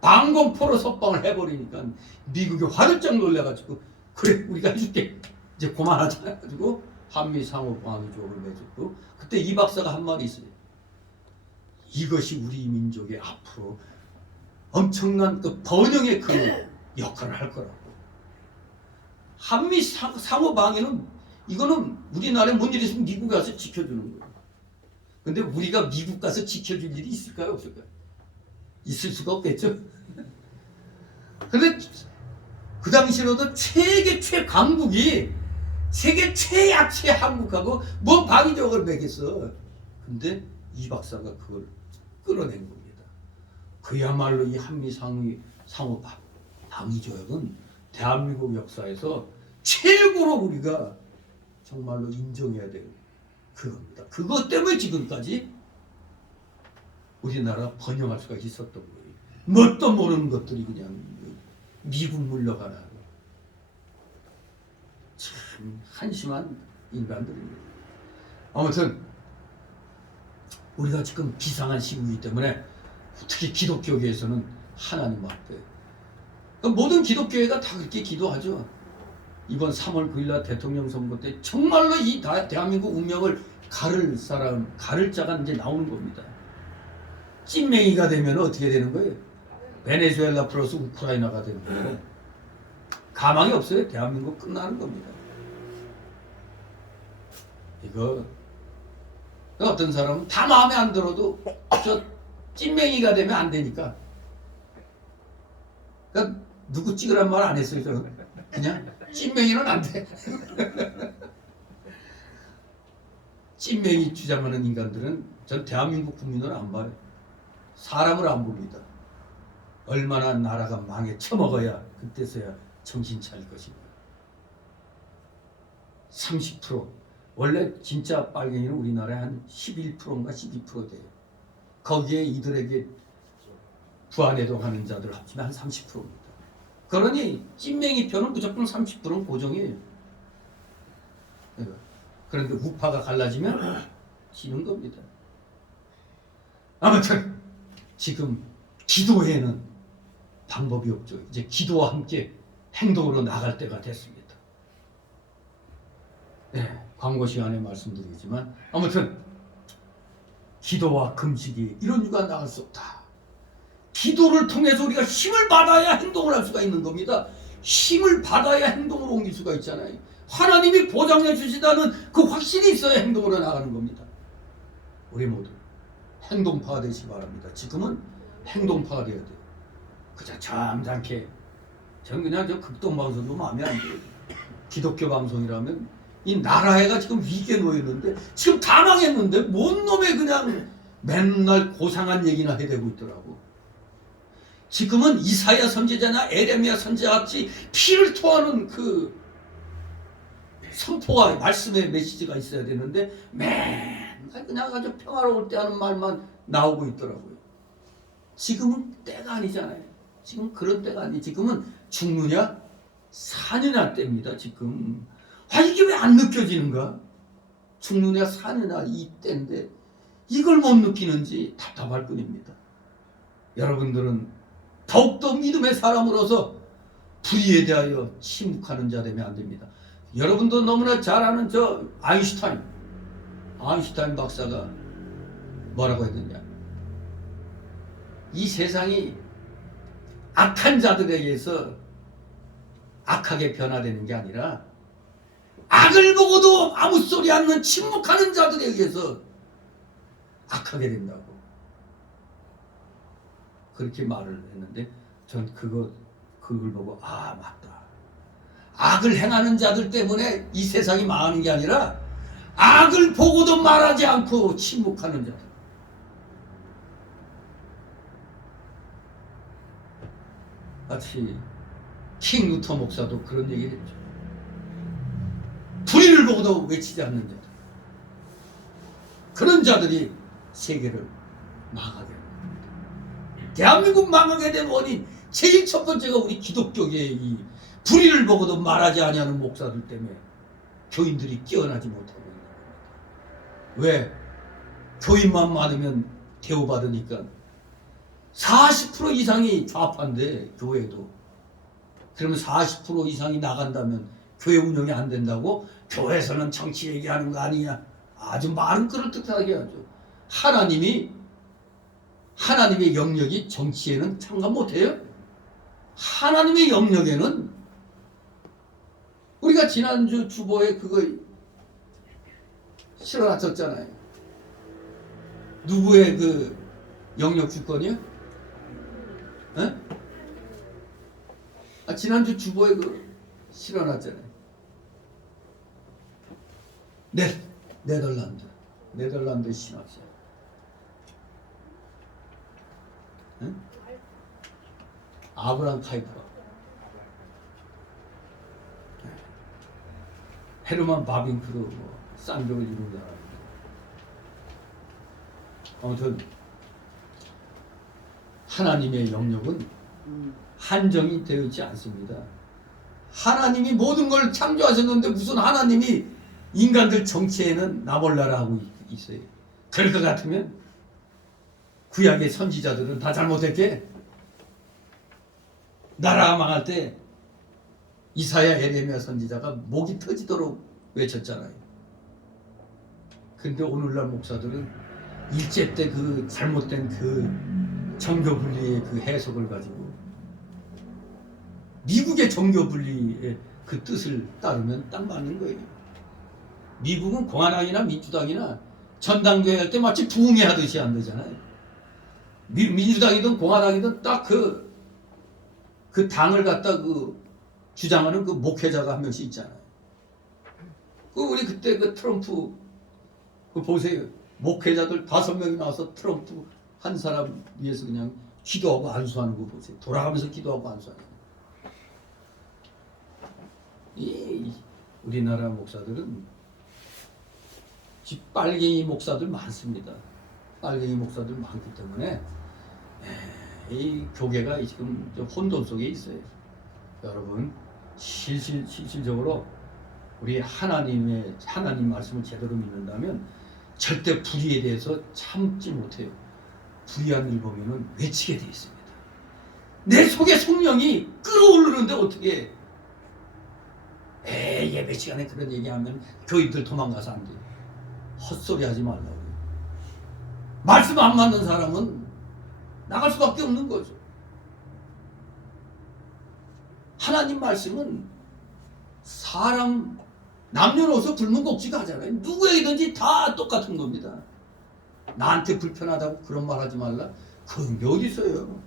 방공포로 석방을 해버리니까 미국이 화들짝 놀래가지고 그래 우리가 해줄게 이제 그만하자 해가지고 한미 상호 방위 조약을 맺었고 그때 이 박사가 한 말이 있어요. 이것이 우리 민족의 앞으로 엄청난 그 번영의 그 역할을 할 거라고. 한미 상호 방위는 이거는 우리나라에 뭔 일이 있으면 미국 가서 지켜주는 거예요. 근데 우리가 미국 가서 지켜줄 일이 있을까요? 없을까요? 있을 수가 없겠죠. 근데 그 당시로도 세계 최강국이 세계 최약체 한국하고 뭔 방위조약을 맺겠어. 근데 이 박사가 그걸 끌어낸 겁니다. 그야말로 이 한미 상호 방위조약은 대한민국 역사에서 최고로 우리가 정말로 인정해야 될 그겁니다. 그것 때문에 지금까지 우리나라 번영할 수가 있었던 거예요. 뭣도 모르는 것들이 그냥 미국 물러가라. 참 한심한 인간들입니다. 아무튼 우리가 지금 비상한 시국이기 때문에 특히 기독교계에서는 하나님 앞에 모든 기독교회가 다 그렇게 기도하죠. 이번 3월 9일날 대통령 선거 때 정말로 이 대한민국 운명을 가를 자가 이제 나오는 겁니다. 찐맹이가 되면 어떻게 되는 거예요? 베네수엘라 플러스 우크라이나가 되는 거예요. 가망이 없어요. 대한민국 끝나는 겁니다. 이거 어떤 사람은 다 마음에 안 들어도 저 찐맹이가 되면 안 되니까 그러니까 누구 찍으란 말 안 했어요. 저는 그냥 찐맹이는 안 돼. 찐맹이 주장하는 인간들은 전 대한민국 국민을 안 봐요. 사람을 안 봅니다. 얼마나 나라가 망해 처먹어야 그때서야 정신 차릴 것인가. 30% 원래 진짜 빨갱이는 우리나라에 한 11%인가 12% 돼요. 거기에 이들에게 부안해동하는 자들 합치면 한 30%입니다. 그러니 찐맹이 편은 무조건 30%는 고정이에요. 그런데 우파가 갈라지면 지는 겁니다. 아무튼 지금 기도에는 방법이 없죠. 이제 기도와 함께 행동으로 나갈 때가 됐습니다. 네, 광고 시간에 말씀드리지만 아무튼 기도와 금식이 이런 이유가 나갈 수 없다. 기도를 통해서 우리가 힘을 받아야 행동을 할 수가 있는 겁니다. 힘을 받아야 행동으로 옮길 수가 있잖아요. 하나님이 보장해 주시다는 그 확신이 있어야 행동으로 나가는 겁니다. 우리 모두 행동파가 되시기 바랍니다. 지금은 행동파가 되어야 돼요. 그저 잠잠케 저는 그냥 저 극동방송도 마음에 안 들어요. 기독교 방송이라면 이 나라가 지금 위기에 놓였는데 지금 다 망했는데 뭔 놈의 그냥 맨날 고상한 얘기나 해대고 있더라고. 지금은 이사야 선지자나 에레미야 선지자같이 피를 토하는 그 선포와 말씀의 메시지가 있어야 되는데 맨날 그냥 아주 평화로울 때 하는 말만 나오고 있더라고요. 지금은 때가 아니잖아요. 지금 그런 때가 아니. 지금은 죽느냐 사느냐 때입니다. 지금 이게 왜 안 느껴지는가? 죽느냐 사느냐 이 때인데 이걸 못 느끼는지 답답할 뿐입니다. 여러분들은 더욱더 믿음의 사람으로서 불의에 대하여 침묵하는 자 되면 안 됩니다. 여러분도 너무나 잘 아는 저 아인슈타인 박사가 뭐라고 했느냐? 이 세상이 악한 자들에 의해서 악하게 변화되는 게 아니라 악을 보고도 아무 소리 않는 침묵하는 자들에 의해서 악하게 된다고 그렇게 말을 했는데 전 그걸 보고 아 맞다. 악을 행하는 자들 때문에 이 세상이 망하는 게 아니라 악을 보고도 말하지 않고 침묵하는 자들. 마치 킹 루터 목사도 그런 얘기를 했죠. 불의를 보고도 외치지 않는 자들. 그런 자들이 세계를 망하게 합니다. 대한민국 망하게 된 원인 제일 첫 번째가 우리 기독교계의 이 불의를 보고도 말하지 아니하는 목사들 때문에 교인들이 깨어나지 못하고 있는 겁니다. 왜? 교인만 많으면 대우받으니까 40% 이상이 좌파인데 교회도. 그러면 40% 이상이 나간다면 교회 운영이 안 된다고? 교회에서는 정치 얘기하는 거 아니냐? 아주 말은 그럴듯하게 하죠. 하나님의 영역이 정치에는 참가 못해요? 하나님의 영역에는 우리가 지난주 주보에 그거 실어놨었잖아요. 누구의 그 영역 주권이요? 지난주 주보에 그 실어놨잖아요. 네덜란드 신학자. 아브라함 카이프가, 헤르만 바빙크도 쌍벽을 이룬 사람입니다. 아무튼 하나님의 영역은 한정이 되어 있지 않습니다. 하나님이 모든 걸 창조하셨는데 무슨 하나님이 인간들 정치에는 나몰라라 하고 있어요. 그럴 것 같으면 구약의 선지자들은 다 잘못했게. 나라가 망할 때 이사야, 에레미야 선지자가 목이 터지도록 외쳤잖아요. 근데 오늘날 목사들은 일제 때 그 잘못된 그 정교 분리의 그 해석을 가지고 미국의 정교 분리의 그 뜻을 따르면 딱 맞는 거예요. 미국은 공화당이나 민주당이나 전당대회 할 때 마치 부흥회 하듯이 안 되잖아요. 민주당이든 공화당이든 딱 그 당을 갖다 그 주장하는 그 목회자가 한 명씩 있잖아요. 우리 그때 그 트럼프 그 보세요. 목회자들 5명이 나와서 트럼프 한 사람 위해서 그냥 기도하고 안수하는 거 보세요. 돌아가면서 기도하고 안수하는 거. 우리나라 목사들은 빨갱이 목사들 많습니다. 빨갱이 목사들 많기 때문에 이 교계가 지금 혼돈 속에 있어요. 여러분 실질적으로 우리 하나님 말씀을 제대로 믿는다면 절대 불의에 대해서 참지 못해요. 불의한 일 보면은 외치게 돼 있습니다. 내 속에 성령이 끓어오르는데 어떻게 예배 시간에 그런 얘기하면 교인들 도망가서 안 돼요. 헛소리 하지 말라고. 말씀 안 맞는 사람은 나갈 수밖에 없는 거죠. 하나님 말씀은 사람 남녀노소 불문곡지가 하잖아요. 누구에게든지 다 똑같은 겁니다. 나한테 불편하다고 그런 말 하지 말라. 그런 게 어디 있어요.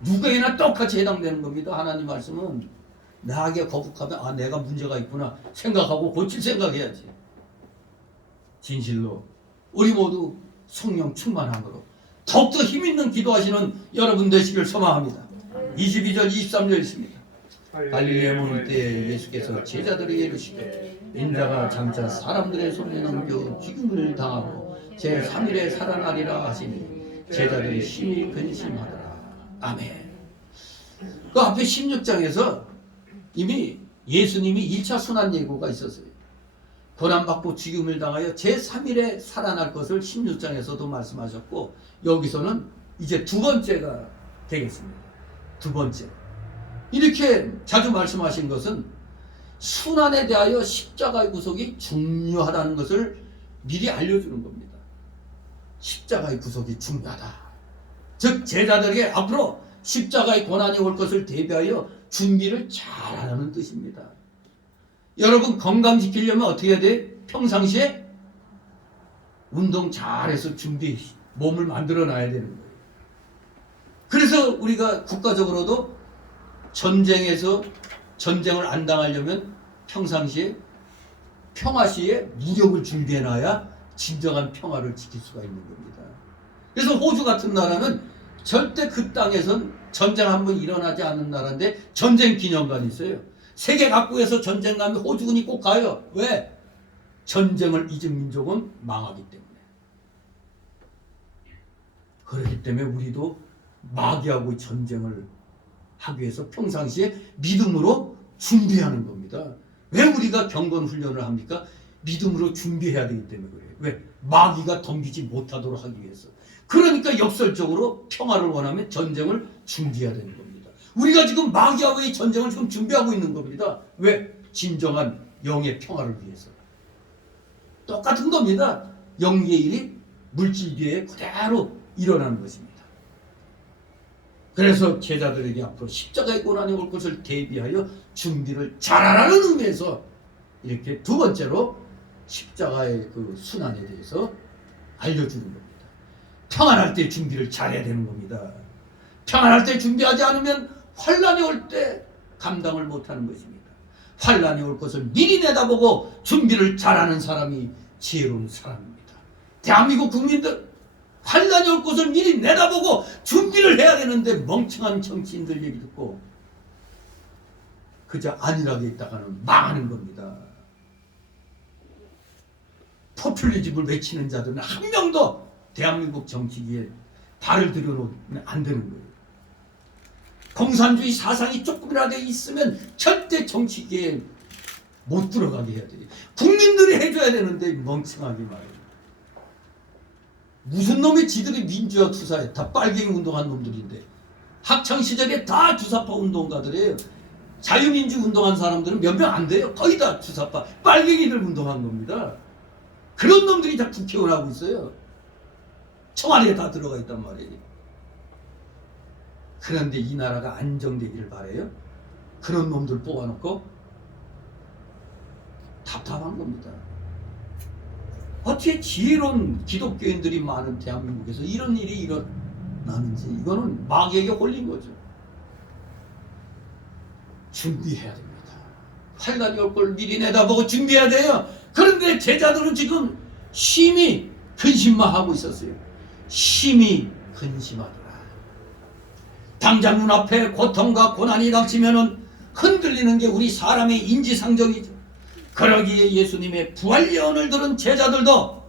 누구에게나 똑같이 해당되는 겁니다. 하나님 말씀은 나에게 거북하면 내가 문제가 있구나 생각하고 고칠 생각해야지. 진실로 우리 모두 성령 충만함으로 더욱더 힘있는 기도하시는 여러분 되시길 소망합니다. 22절 23절 있습니다. 갈릴리에 오를 때에 예수께서 제자들에게 이르시되 인자가 장차 사람들의 손에 넘겨 죽임을 당하고 제3일에 살아나리라 하시니 제자들이 심히 근심하더라. 아멘. 그 앞에 16장에서 이미 예수님이 1차 순환 예고가 있었어요. 고난받고 죽임을 당하여 제3일에 살아날 것을 16장에서도 말씀하셨고 여기서는 이제 두 번째가 되겠습니다. 두 번째. 이렇게 자주 말씀하신 것은 순환에 대하여 십자가의 구속이 중요하다는 것을 미리 알려주는 겁니다. 십자가의 구속이 중요하다. 즉 제자들에게 앞으로 십자가의 고난이 올 것을 대비하여 준비를 잘하라는 뜻입니다. 여러분 건강 지키려면 어떻게 해야 돼? 평상시에 운동 잘해서 몸을 만들어 놔야 되는 거예요. 그래서 우리가 국가적으로도 전쟁을 안 당하려면 평상시에 평화시에 무력을 준비해 놔야 진정한 평화를 지킬 수가 있는 겁니다. 그래서 호주 같은 나라는 절대 그 땅에선 전쟁 한번 일어나지 않은 나라인데 전쟁 기념관이 있어요. 세계 각국에서 전쟁 가면 호주군이 꼭 가요. 왜? 전쟁을 잊은 민족은 망하기 때문에. 그렇기 때문에 우리도 마귀하고 전쟁을 하기 위해서 평상시에 믿음으로 준비하는 겁니다. 왜 우리가 경건 훈련을 합니까? 믿음으로 준비해야 되기 때문에 그래요. 왜? 마귀가 덤비지 못하도록 하기 위해서. 그러니까 역설적으로 평화를 원하면 전쟁을 준비해야 되는 겁니다. 우리가 지금 마귀하고의 전쟁을 지금 준비하고 있는 겁니다. 왜? 진정한 영의 평화를 위해서. 똑같은 겁니다. 영의 일이 물질계에 그대로 일어나는 것입니다. 그래서 제자들에게 앞으로 십자가의 고난이 올 것을 대비하여 준비를 잘하라는 의미에서 이렇게 두 번째로 십자가의 그 순환에 대해서 알려주는 겁니다. 평안할 때 준비를 잘해야 되는 겁니다. 평안할 때 준비하지 않으면 환란이 올 때 감당을 못하는 것입니다. 환란이 올 것을 미리 내다보고 준비를 잘하는 사람이 지혜로운 사람입니다. 대한민국 국민들, 환란이 올 것을 미리 내다보고 준비를 해야 되는데 멍청한 정치인들 얘기 듣고 그저 안일하게 있다가는 망하는 겁니다. 포퓰리즘을 외치는 자들은 한 명도 대한민국 정치기에 발을 들여놓으면 안 되는 거예요. 공산주의 사상이 조금이라도 있으면 절대 정치기에 못 들어가게 해야 돼요. 국민들이 해줘야 되는데 멍청하게 말이에요. 무슨 놈이 지들이 민주화 투사에 다 빨갱이 운동한 놈들인데 학창시절에 다 주사파 운동가들이에요. 자유민주 운동한 사람들은 몇 명 안 돼요. 거의 다 주사파 빨갱이들 운동한 겁니다. 그런 놈들이 다 국회의원 하고 있어요. 청와대에 다 들어가 있단 말이에요. 그런데 이 나라가 안정되기를 바라요. 그런 놈들 뽑아놓고 답답한 겁니다. 어떻게 지혜로운 기독교인들이 많은 대한민국에서 이런 일이 일어나는지 이거는 마귀에게 홀린 거죠. 준비해야 됩니다. 환란이 올 걸 미리 내다보고 준비해야 돼요. 그런데 제자들은 지금 심히 근심만 하고 있었어요. 심히 근심하더라. 당장 눈앞에 고통과 고난이 닥치면은 흔들리는 게 우리 사람의 인지상정이죠. 그러기에 예수님의 부활 예언을 들은 제자들도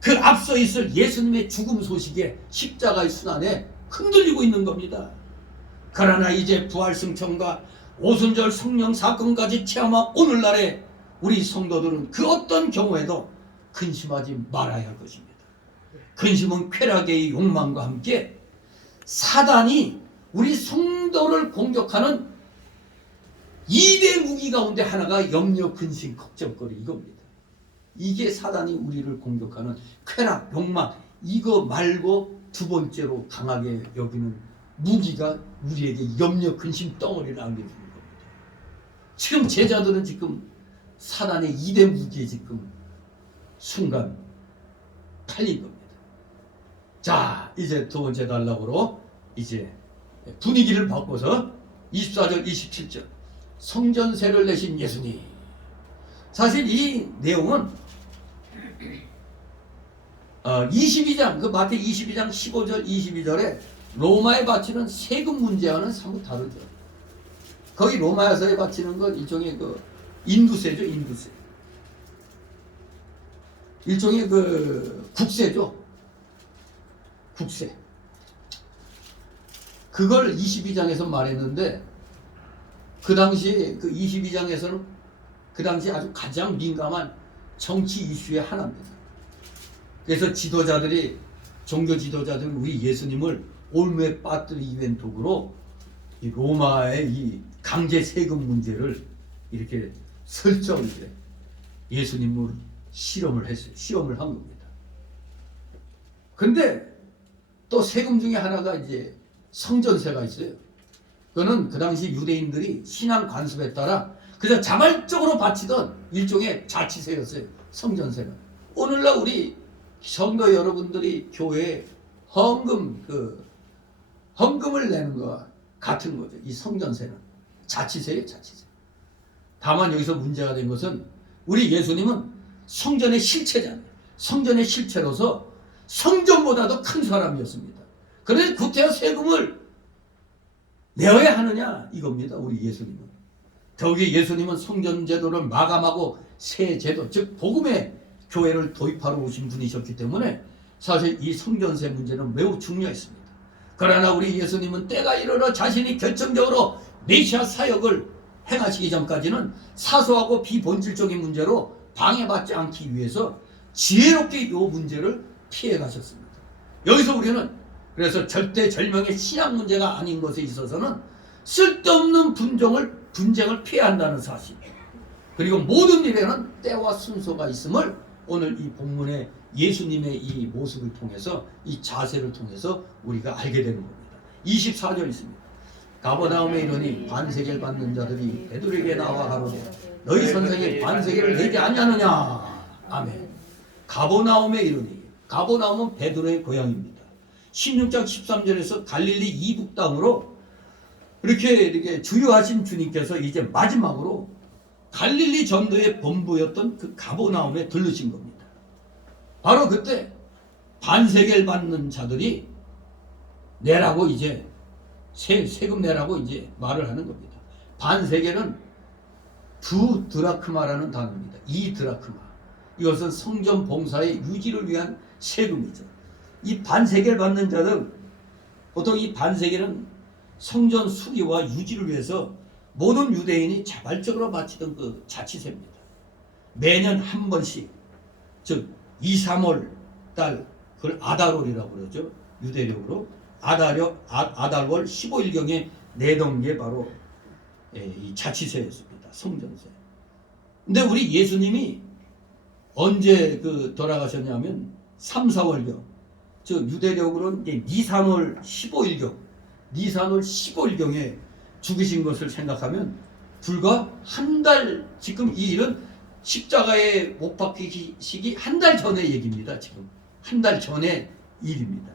그 앞서 있을 예수님의 죽음 소식에 십자가의 순환에 흔들리고 있는 겁니다. 그러나 이제 부활 승천과 오순절 성령 사건까지 체험한 오늘날에 우리 성도들은 그 어떤 경우에도 근심하지 말아야 할 것입니다. 근심은 쾌락의 욕망과 함께 사단이 우리 성도를 공격하는 2대 무기 가운데 하나가 염려, 근심, 걱정거리 이겁니다. 이게 사단이 우리를 공격하는 쾌락, 욕망 이거 말고 두 번째로 강하게 여기는 무기가 우리에게 염려, 근심 덩어리를 안겨주는 겁니다. 지금 제자들은 지금 사단의 2대 무기에 지금 순간 팔린 겁니다. 자, 이제 두 번째 단락으로 이제 분위기를 바꿔서 24절, 27절 성전세를 내신 예수님. 사실 이 내용은 22장 그 마태 22장 15절 22절에 로마에 바치는 세금 문제와는 사뭇 다르죠. 거기 로마에서에 바치는 건 일종의 그 인두세죠. 인두세. 일종의 그 국세죠. 국세. 그걸 22장에서 말했는데 그 당시 그 22장에서는 그 당시 아주 가장 민감한 정치 이슈의 하나입니다. 그래서 지도자들이 종교 지도자들은 우리 예수님을 올무에 빠뜨리기 위한 도구로 이 로마의 이 강제 세금 문제를 이렇게 설정을 해 예수님을 실험을 했어요. 시험을 한 겁니다. 근데 또 세금 중에 하나가 이제 성전세가 있어요. 그거는 그 당시 유대인들이 신앙 관습에 따라 그래서 자발적으로 바치던 일종의 자치세였어요. 성전세는. 오늘날 우리 성도 여러분들이 교회에 헌금을 내는 거와 같은 거죠. 이 성전세는 자치세예요. 자치세. 다만 여기서 문제가 된 것은 우리 예수님은 성전의 실체잖아요. 성전의 실체로서 성전보다도 큰 사람이었습니다. 그래서 구태여 세금을 내어야 하느냐 이겁니다. 우리 예수님은. 더욱이 예수님은 성전 제도를 마감하고 새 제도 즉 복음의 교회를 도입하러 오신 분이셨기 때문에 사실 이 성전세 문제는 매우 중요했습니다. 그러나 우리 예수님은 때가 이르러 자신이 결정적으로 메시아 사역을 행하시기 전까지는 사소하고 비본질적인 문제로 방해받지 않기 위해서 지혜롭게 이 문제를 피해 가셨습니다. 여기서 우리는 그래서 절대절명의 신앙 문제가 아닌 것에 있어서는 쓸데없는 분쟁을 피해야 한다는 사실, 그리고 모든 일에는 때와 순서가 있음을 오늘 이 본문의 예수님의 이 모습을 통해서, 이 자세를 통해서 우리가 알게 되는 겁니다. 24절 있습니다. 가버나움에 이르니 반세계를 받는 자들이 베드로에게 나와 가로되 너희 선생이 반세계를 내지 아니하느냐. 아멘. 가버나움에 이르니, 가버나움은 베드로의 고향입니다. 16장 13절에서 갈릴리 이북 땅으로 이렇게 주요하신 주님께서 이제 마지막으로 갈릴리 전도의 본부였던 그 가버나움에 들르신 겁니다. 바로 그때 반세계를 받는 자들이 내라고 이제 세금 내라고 이제 말을 하는 겁니다. 반세계는 두 드라크마라는 단어입니다. 이 드라크마. 이것은 성전 봉사의 유지를 위한 세금이죠. 이 반세계를 받는 자들, 보통 이 반세계는 성전 수리와 유지를 위해서 모든 유대인이 자발적으로 바치던 그 자치세입니다. 매년 한 번씩, 즉 2, 3월 달, 그걸 아달월이라고 그러죠. 유대력으로 아달월 15일경에 내던 게 바로 이 자치세였습니다. 성전세. 근데 우리 예수님이 언제 돌아가셨냐면 3, 4월경, 즉 유대력으로는 니산월 15일경에 죽으신 것을 생각하면 불과 한 달, 지금 이 일은 십자가에 못 박히시기 한 달 전의 얘기입니다. 지금 한 달 전의 일입니다.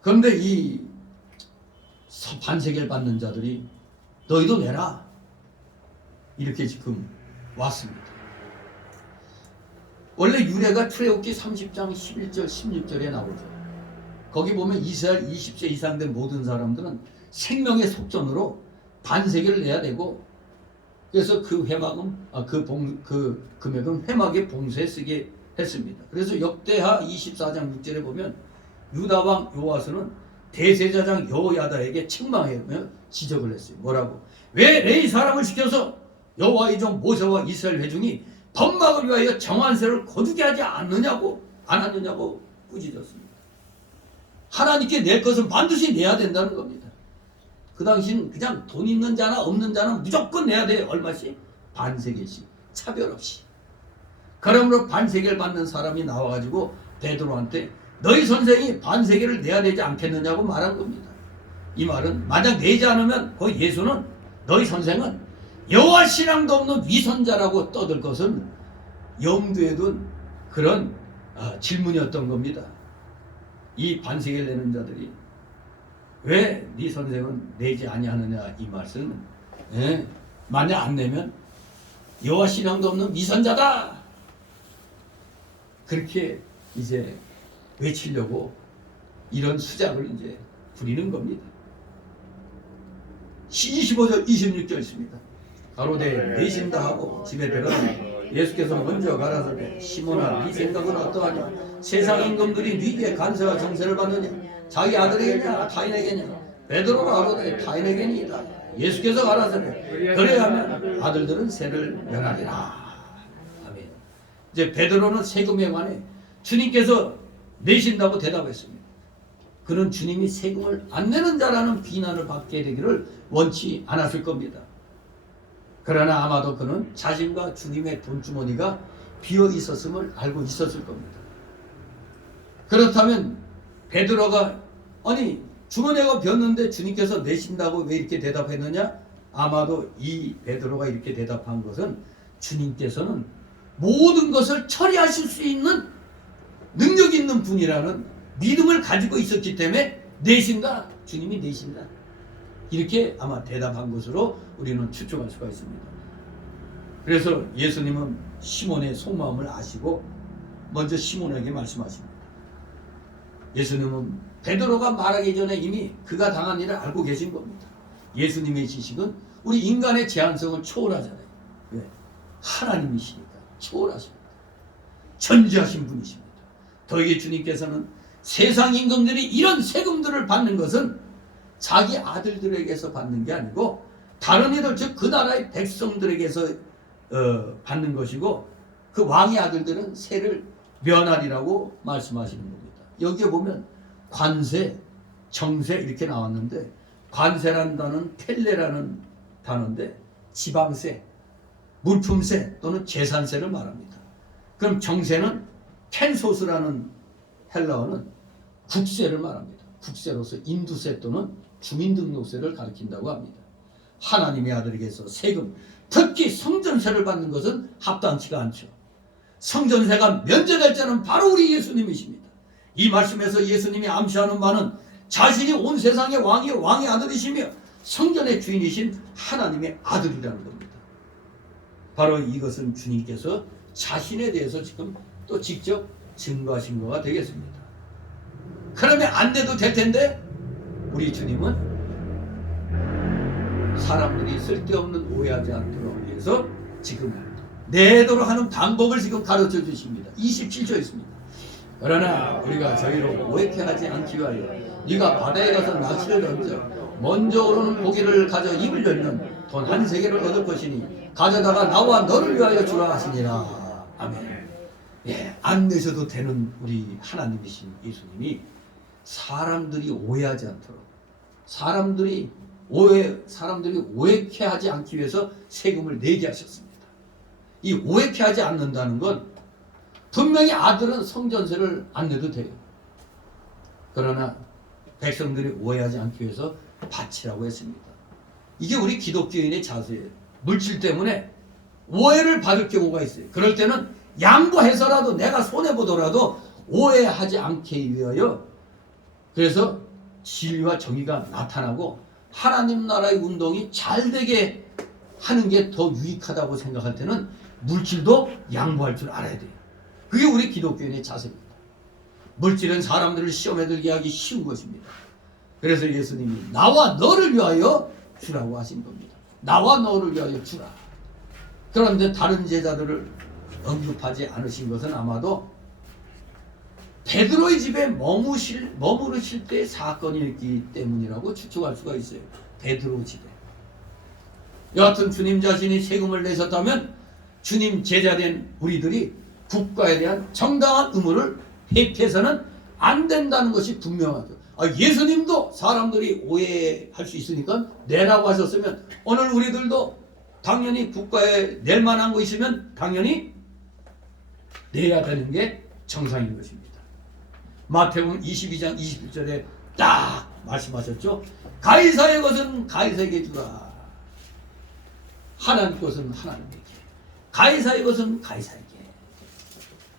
그런데 이 반세계를 받는 자들이 너희도 내라, 이렇게 지금 왔습니다. 원래 유래가 출애굽기 30장 11절 16절에 나오죠. 거기 보면 이스라엘 20세 이상 된 모든 사람들은 생명의 속전으로 반세계를 내야 되고, 그래서 그 회막은 그 금액은 회막의 봉쇄에 쓰게 했습니다. 그래서 역대하 24장 6절에 보면 유다 왕 요아스는 대제사장 여호야다에게 책망하며 지적을 했어요. 뭐라고? 왜 레위 사람을 시켜서 여호와의 종 모세와 이스라엘 회중이 법막을 위하여 정한세를 거두게 하지 않았느냐고 꾸짖었습니다. 하나님께 낼 것은 반드시 내야 된다는 겁니다. 그 당시는 그냥 돈 있는 자나 없는 자는 무조건 내야 돼요. 얼마씩? 반세계씩, 차별 없이. 그러므로 반세계를 받는 사람이 나와가지고 베드로한테 너희 선생이 반세계를 내야 되지 않겠느냐고 말한 겁니다. 이 말은 만약 내지 않으면 그 예수는 너희 선생은 여호와 신앙도 없는 위선자라고 떠들 것은 염두에 둔 그런 질문이었던 겁니다. 이 반세계를 내는 자들이 왜 네 선생은 내지 아니하느냐, 이 말씀은 만약 안 내면 여호와 신앙도 없는 위선자다, 그렇게 이제 외치려고 이런 수작을 이제 부리는 겁니다. 25절 26절 있습니다. 가로되 내신다 하고 집에 들어가니 예수께서 먼저 가라사대 시몬아 네 생각은 어떠하냐? 세상 임금들이 네게 간세와 정세를 받느냐? 자기 아들에게냐 타인에게냐? 베드로가 가로되 타인에게니이다. 예수께서 가라사대 그래야 하면 아들들은 세를 면하리라. 아멘. 이제 베드로는 세금에 관해 주님께서 내신다고 대답했습니다. 그는 주님이 세금을 안 내는 자라는 비난을 받게 되기를 원치 않았을 겁니다. 그러나 아마도 그는 자신과 주님의 돈주머니가 비어 있었음을 알고 있었을 겁니다. 그렇다면 베드로가 아니 주머니가 비었는데 주님께서 내신다고 왜 이렇게 대답했느냐? 아마도 이 베드로가 이렇게 대답한 것은 주님께서는 모든 것을 처리하실 수 있는 능력 있는 분이라는 믿음을 가지고 있었기 때문에 내신다, 주님이 내신다, 이렇게 아마 대답한 것으로 우리는 추측할 수가 있습니다. 그래서 예수님은 시몬의 속마음을 아시고 먼저 시몬에게 말씀하십니다. 예수님은 베드로가 말하기 전에 이미 그가 당한 일을 알고 계신 겁니다. 예수님의 지식은 우리 인간의 제한성을 초월하잖아요. 왜? 하나님이시니까 초월하십니다. 전지하신 분이십니다. 더욱이 주님께서는 세상 임금들이 이런 세금들을 받는 것은 자기 아들들에게서 받는 게 아니고 다른 이들 즉 그 나라의 백성들에게서 받는 것이고 그 왕의 아들들은 세를 면하리라고 말씀하시는 겁니다. 여기에 보면 관세, 정세 이렇게 나왔는데 관세라는 단어는 텔레라는 단어인데 지방세, 물품세 또는 재산세를 말합니다. 그럼 정세는 펜소스라는 헬라어는 국세를 말합니다. 국세로서 인두세 또는 주민등록세를 가리킨다고 합니다. 하나님의 아들에게서 세금, 특히 성전세를 받는 것은 합당치가 않죠. 성전세가 면제될 자는 바로 우리 예수님이십니다. 이 말씀에서 예수님이 암시하는 바는 자신이 온 세상의 왕이요 왕의 아들이시며 성전의 주인이신 하나님의 아들이라는 겁니다. 바로 이것은 주님께서 자신에 대해서 지금 또 직접 증거하신 거가 되겠습니다. 그러면 안 돼도 될 텐데 우리 주님은 사람들이 쓸데없는 오해하지 않도록 위해서 지금 내도록 하는 방법을 지금 가르쳐 주십니다. 27조 있습니다. 그러나 우리가 저희로 오해케 하지 않기 위하여 네가 바다에 가서 낚시를 던져 먼저 오르는 고기를 가져 입을 열면 돈 한 세계를 얻을 것이니 가져다가 나와 너를 위하여 주라 하시니라. 아멘. 예, 안 내셔도 되는 우리 하나님이신 예수님이 사람들이 오해하지 않도록 사람들이 오해케 하지 않기 위해서 세금을 내게 하셨습니다. 이 오해케 하지 않는다는 건 분명히 아들은 성전세를 안 내도 돼요. 그러나 백성들이 오해하지 않기 위해서 바치라고 했습니다. 이게 우리 기독교인의 자세예요. 물질 때문에 오해를 받을 경우가 있어요. 그럴 때는 양보해서라도 내가 손해보더라도 오해하지 않게 위하여 그래서 진리와 정의가 나타나고 하나님 나라의 운동이 잘 되게 하는 게 더 유익하다고 생각할 때는 물질도 양보할 줄 알아야 돼요. 그게 우리 기독교인의 자세입니다. 물질은 사람들을 시험에 들게 하기 쉬운 것입니다. 그래서 예수님이 나와 너를 위하여 주라고 하신 겁니다. 나와 너를 위하여 주라. 그런데 다른 제자들을 언급하지 않으신 것은 아마도 베드로의 집에 머무르실 때 사건이었기 때문이라고 추측할 수가 있어요. 베드로 집에. 여하튼 주님 자신이 세금을 내셨다면 주님 제자된 우리들이 국가에 대한 정당한 의무를 회피해서는 안 된다는 것이 분명하죠. 예수님도 사람들이 오해할 수 있으니까 내라고 하셨으면 오늘 우리들도 당연히 국가에 낼 만한 거 있으면 당연히 내야 되는 게 정상인 것입니다. 마태복음 22장 21절에 딱 말씀하셨죠. 가이사의 것은 가이사에게 주라. 하나님 것은 하나님에게. 가이사의 것은 가이사에게.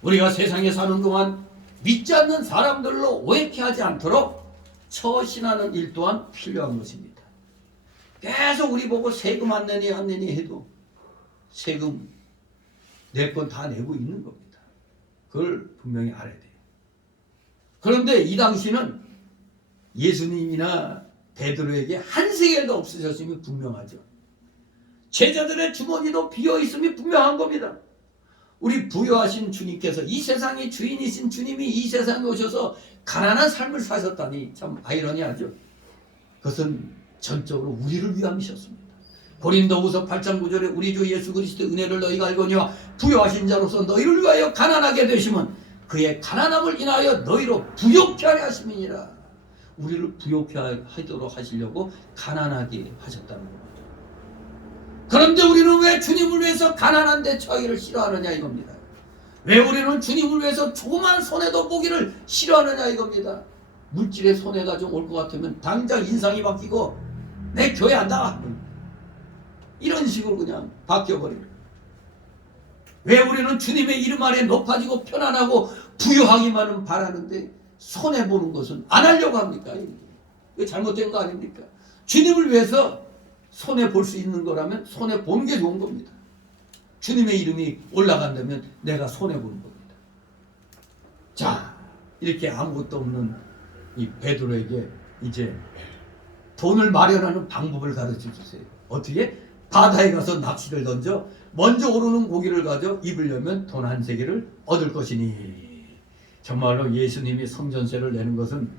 우리가 세상에 사는 동안 믿지 않는 사람들로 오해케 하지 않도록 처신하는 일 또한 필요한 것입니다. 계속 우리 보고 세금 안 내니 해도 세금 낼 건 다 내고 있는 겁니다. 그걸 분명히 알아야 돼요. 그런데 이 당시는 예수님이나 베드로에게 한 세겔도 없으셨음이 분명하죠. 제자들의 주머니도 비어있음이 분명한 겁니다. 우리 부여하신 주님께서 이 세상의 주인이신 주님이 이 세상에 오셔서 가난한 삶을 사셨다니 참 아이러니하죠. 그것은 전적으로 우리를 위함이셨습니다. 고린도후서 8장 9절에 우리 주 예수 그리스도의 은혜를 너희가 알거니와 부여하신 자로서 너희를 위하여 가난하게 되심은 그의 가난함을 인하여 너희로 부욕케 하려 하심이니라. 우리를 부욕케 하도록 하시려고 가난하게 하셨다는 겁니다. 그런데 우리는 왜 주님을 위해서 가난한데 처하기를 싫어하느냐 이겁니다. 왜 우리는 주님을 위해서 조그만 손해도 보기를 싫어하느냐 이겁니다. 물질의 손해가 좀 올 것 같으면 당장 인상이 바뀌고 내 교회 안 나가 이런 식으로 그냥 바뀌어버려요. 왜 우리는 주님의 이름 아래 높아지고 편안하고 부유하기만은 바라는데 손해보는 것은 안 하려고 합니까? 이게 잘못된 거 아닙니까? 주님을 위해서 손해볼 수 있는 거라면 손해보는 게 좋은 겁니다. 주님의 이름이 올라간다면 내가 손해보는 겁니다. 자, 이렇게 아무것도 없는 이 베드로에게 이제 돈을 마련하는 방법을 가르쳐 주세요. 어떻게? 바다에 가서 낚시를 던져 먼저 오르는 고기를 가져 입을 열면 돈 한 세계를 얻을 것이니. 정말로 예수님이 성전세를 내는 것은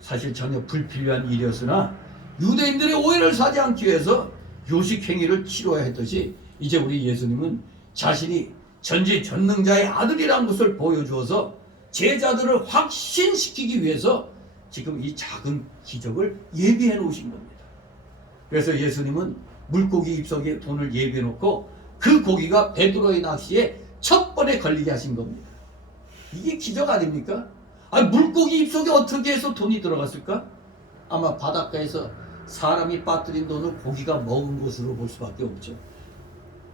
사실 전혀 불필요한 일이었으나 유대인들의 오해를 사지 않기 위해서 요식행위를 치러야 했듯이 이제 우리 예수님은 자신이 전지전능자의 아들이라는 것을 보여주어서 제자들을 확신시키기 위해서 지금 이 작은 기적을 예비해 놓으신 겁니다. 그래서 예수님은 물고기 입속에 돈을 예비해 놓고 그 고기가 베드로의 낚시에 첫 번에 걸리게 하신 겁니다. 이게 기적 아닙니까? 아니, 물고기 입속에 어떻게 해서 돈이 들어갔을까? 아마 바닷가에서 사람이 빠뜨린 돈을 고기가 먹은 것으로 볼 수밖에 없죠.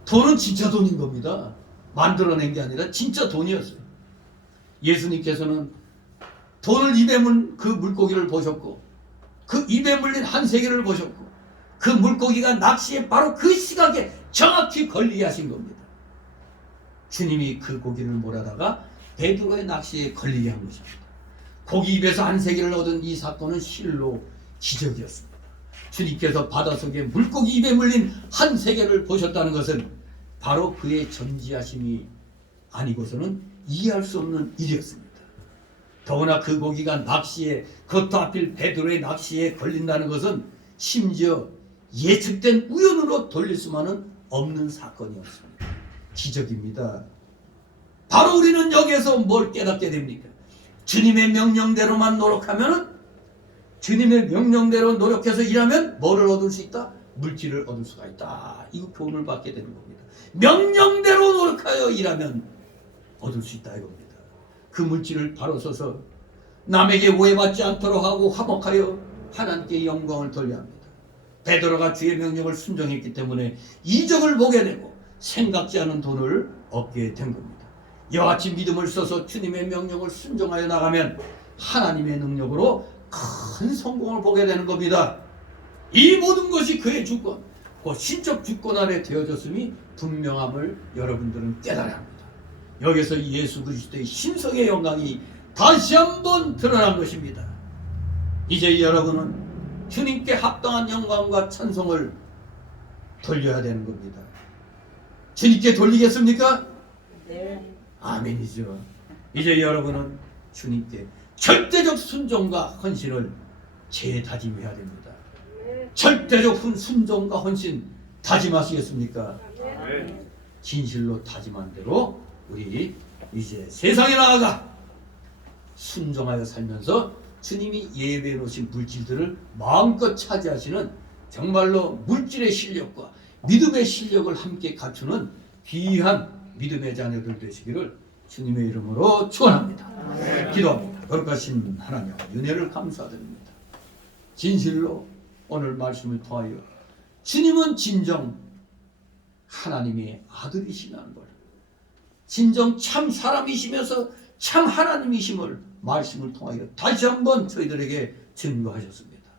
돈은 진짜 돈인 겁니다. 만들어낸 게 아니라 진짜 돈이었어요. 예수님께서는 돈을 입에 문 그 물고기를 보셨고 그 입에 물린 한 세계를 보셨고 그 물고기가 낚시에 바로 그 시각에 정확히 걸리게 하신 겁니다. 주님이 그 고기를 몰아다가 베드로의 낚시에 걸리게 한 것입니다. 고기 입에서 한 세계를 얻은 이 사건은 실로 기적이었습니다. 주님께서 바닷속에 물고기 입에 물린 한 세계를 보셨다는 것은 바로 그의 전지하심이 아니고서는 이해할 수 없는 일이었습니다. 더구나 그 고기가 낚시에, 그것도 하필 베드로의 낚시에 걸린다는 것은 심지어 예측된 우연으로 돌릴 수만은 없는 사건이었습니다. 기적입니다. 바로 우리는 여기에서 뭘 깨닫게 됩니까? 주님의 명령대로만 노력하면, 주님의 명령대로 노력해서 일하면 뭐를 얻을 수 있다? 물질을 얻을 수가 있다. 이거 교훈을 받게 되는 겁니다. 명령대로 노력하여 일하면 얻을 수 있다 이겁니다. 그 물질을 바로 써서 남에게 오해받지 않도록 하고 화목하여 하나님께 영광을 돌려야 합니다. 베드로가 주의 명령을 순종했기 때문에 이적을 보게 되고 생각지 않은 돈을 얻게 된 겁니다. 이와 같이 믿음을 써서 주님의 명령을 순종하여 나가면 하나님의 능력으로 큰 성공을 보게 되는 겁니다. 이 모든 것이 그의 주권, 그 신적 주권 아래 되어졌음이 분명함을 여러분들은 깨달아야 합니다. 여기서 예수 그리스도의 신성의 영광이 다시 한번 드러난 것입니다. 이제 여러분은 주님께 합당한 영광과 찬송을 돌려야 되는 겁니다. 주님께 돌리겠습니까? 네. 아멘이죠. 이제 여러분은 주님께 절대적 순종과 헌신을 재다짐해야 됩니다. 절대적 순종과 헌신 다짐하시겠습니까? 진실로 다짐한 대로 우리 이제 세상에 나아가 순종하여 살면서 주님이 예배해 놓으신 물질들을 마음껏 차지하시는 정말로 물질의 실력과 믿음의 실력을 함께 갖추는 귀한 믿음의 자녀들 되시기를 주님의 이름으로 축원합니다. 기도합니다. 거룩하신 하나님 은혜를 감사드립니다. 진실로 오늘 말씀을 통하여 주님은 진정 하나님의 아들이시라는 걸, 진정 참 사람이시면서 참 하나님이심을 말씀을 통하여 다시 한번 저희들에게 증거하셨습니다.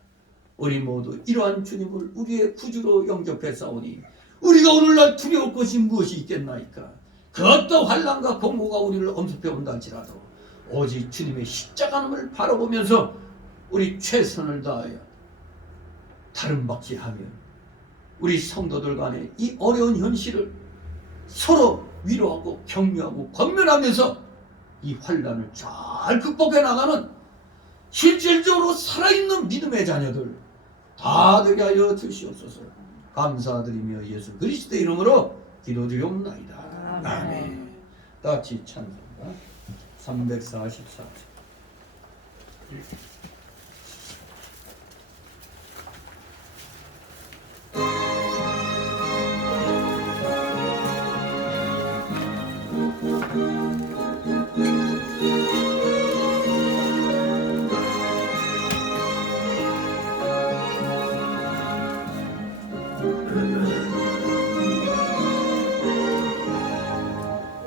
우리 모두 이러한 주님을 우리의 구주로 영접해 싸우니 우리가 오늘날 두려울 것이 무엇이 있겠나이까? 그 어떤 환난과 공고가 우리를 엄습해 온다 할지라도 오직 주님의 십자가임을 바라보면서 우리 최선을 다하여 다름박지하며 우리 성도들 간의 이 어려운 현실을 서로 위로하고 격려하고 권면하면서 이 환난을 잘 극복해 나가는 실질적으로 살아있는 믿음의 자녀들 다 되게 하여 주시옵소서. 감사드리며 예수 그리스도의 이름으로 기도드리옵나이다. 아멘. 다 같이 찬송가 344.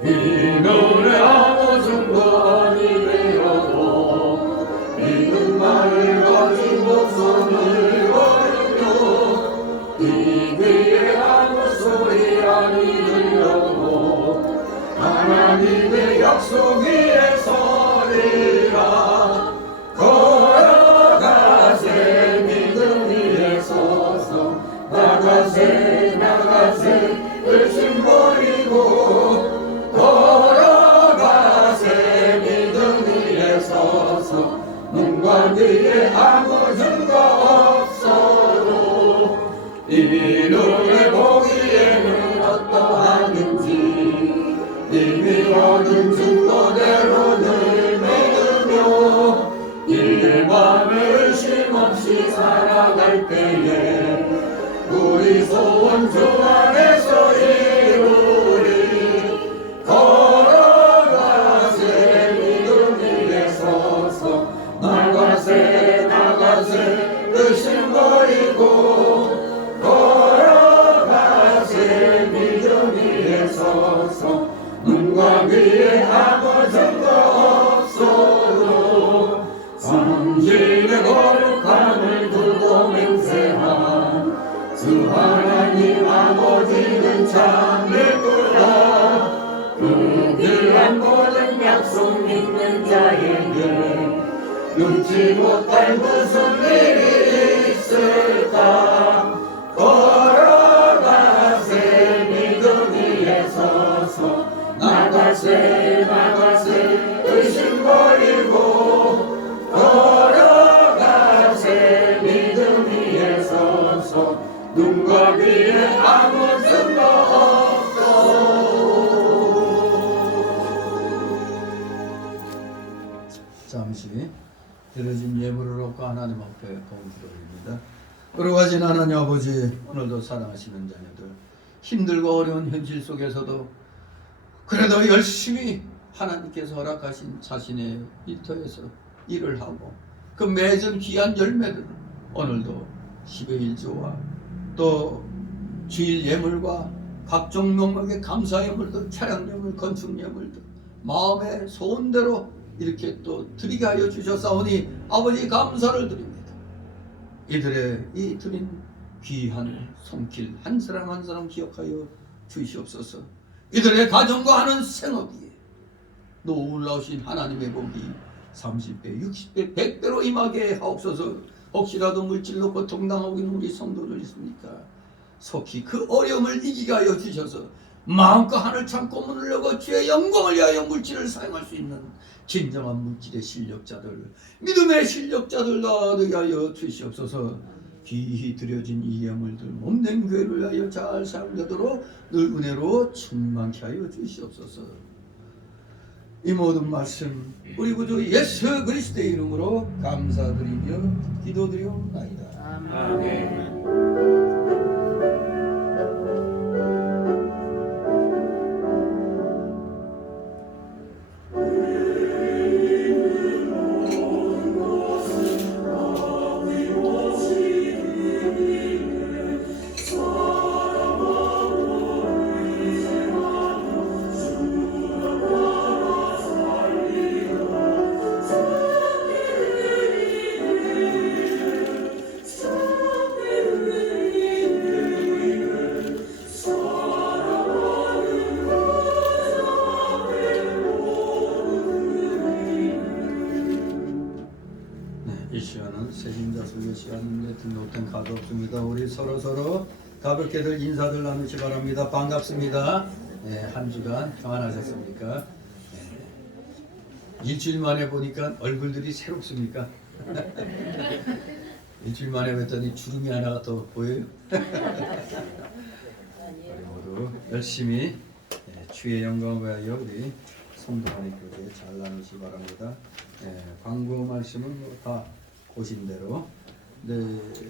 이 노래 아무 증거이 되어도 믿음만을 가진 목소리를 걸으며 이 귀에 아무 소리 아니 들려도 하나님의 약속 위에 서리라. 걸어가세 믿음 위에 서서 나가세 나가세 의심 버리고 걸어가세 믿음 위에 눈과 귀에 아무 증거 없어도 이 눈에 보기에는 어떠하든지 이미 얻은 증거대로 늘 믿으며 이 맘에 의심 없이 살아갈 때에 우리 소원 주 안에서 이루리. 걸어가세 믿음 위에 서서 나가세 나가세 의심 버리고 걸어가세 믿음 위에 서서 눈과 귀에 아무 증거 없어도 당신의 거룩함을 두고 맹세한 주 하나님 아버지는 참 예쁘다. 그 귀한 모든 약속 믿는 자에게 눈치 못할 무슨 일이 있을까. 걸어가세 믿음 위에 서서 나가세 나가세 의심 버리고 걸어가세 믿음 위에 서서 눈과 귀에 아무 증거 없어. 잠시 드려진 예물을 얻고 하나님 앞에 공기드립니다. 거룩하신 하나님 아버지, 오늘도 사랑하시는 자녀들 힘들고 어려운 현실 속에서도 그래도 열심히 하나님께서 허락하신 자신의 일터에서 일을 하고 그 맺은 귀한 열매들을 오늘도 10의 1조와 또 주일 예물과 각종 명목의 감사 예물들, 차량 예물, 건축 예물들 마음의 소원대로 이렇게 또 드리게 하여 주셨사오니 아버지 감사를 드립니다. 이들의 이 드린 귀한 손길 한 사람 한 사람 기억하여 주시옵소서. 이들의 가정과 하는 생업이 놀라우신 하나님의 복이 30배, 60배, 100배로 임하게 하옵소서. 혹시라도 물질로 고통당하고 있는 우리 성도들 있습니까? 속히 그 어려움을 이기게 하여 주셔서 마음껏 하늘 창고 문을 열고 주의 영광을 위하여 물질을 사용할 수 있는 진정한 물질의 실력자들, 믿음의 실력자들 나되게 하여 주시옵소서. 귀히 드려진 이 예물들 몸된 교회를 위하여 잘 사용되도록 늘 은혜로 충만케 하여 주시옵소서. 이 모든 말씀 우리 구주 예수 그리스도의 이름으로 감사드리며 기도드리옵나이다. 아멘. 이 시간은 세심자 설교 시간인데 등록된 카드 없습니다. 우리 서로 가볍게들 인사들 나누시 바랍니다. 반갑습니다. 네, 한 주간 평안하셨습니까? 네. 일주일 만에 보니까 얼굴들이 새롭습니까? 일주일 만에 뵀더니 주름이 하나가 더 보여요. 우리 모두 열심히 주의 영광을 위하여 우리 성도 간의 교제 잘 나누시 바랍니다. 광고 말씀은 다 보신 대로.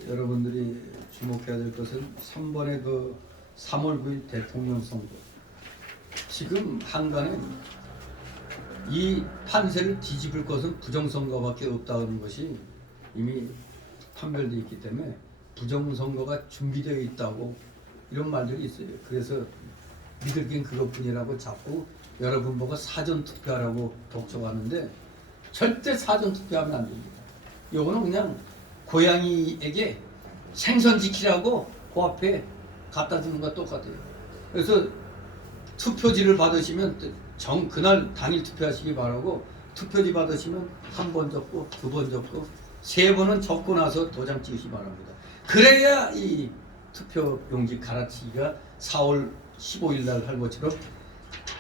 여러분들이 주목해야 될 것은 3번의 그 3월 9일 대통령 선거. 지금 한간에 이 판세를 뒤집을 것은 부정선거밖에 없다는 것이 이미 판별되어 있기 때문에 부정선거가 준비되어 있다고 이런 말들이 있어요. 그래서 믿을 겐 그것뿐이라고 자꾸 여러분 보고 사전투표하라고 독촉하는데 절대 사전투표하면 안 됩니다. 요거는 그냥 고양이에게 생선 지키라고 그 앞에 갖다 주는 것과 똑같아요. 그래서 투표지를 받으시면 그날 당일 투표하시기 바라고, 투표지 받으시면 한 번 적고 2번 적고 3번은 적고 나서 도장 찍으시기 바랍니다. 그래야 이 투표용지 갈아치기가 4월 15일 날 할 것처럼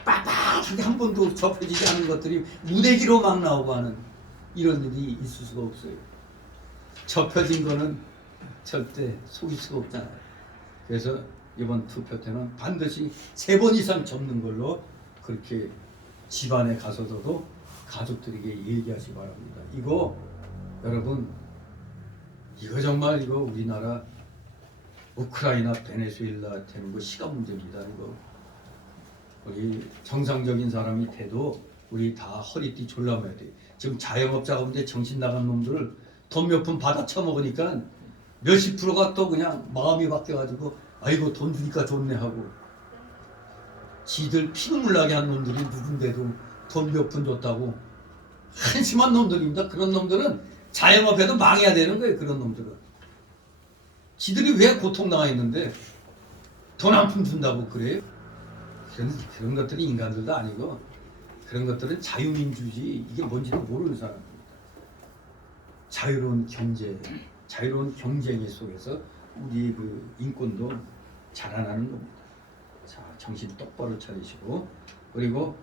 빳빳하게 한 번도 접혀지지 않은 것들이 무대기로 막 나오고 하는 이런 일이 있을 수가 없어요. 접혀진 거는 절대 속일 수가 없잖아요. 그래서 이번 투표 때는 반드시 3번 이상 접는 걸로 그렇게 집안에 가서도 가족들에게 얘기하시기 바랍니다. 이거 여러분, 이거 정말 이거 우리나라 우크라이나 베네수엘라 되는 거 시간 문제입니다. 이거 우리 정상적인 사람이 돼도 우리 다 허리띠 졸라매야 돼. 지금 자영업자 가운데 정신 나간 놈들을 돈 몇 푼 받아 처먹으니까 몇십 프로가 또 그냥 마음이 바뀌어가지고 아이고 돈 주니까 좋네 하고, 지들 피눈물 나게 한 놈들이 누군데도 돈 몇 푼 줬다고 한심한 놈들입니다. 그런 놈들은 자영업해도 망해야 되는 거예요. 그런 놈들은 지들이 왜 고통당하 있는데 돈 한 푼 준다고 그래요? 그런 것들이 인간들도 아니고 그런 것들은 자유민주주의 이게 뭔지도 모르는 사람입니다. 자유로운 경제, 자유로운 경쟁의 속에서 우리 그 인권도 자라나는 겁니다. 자, 정신 똑바로 차리시고, 그리고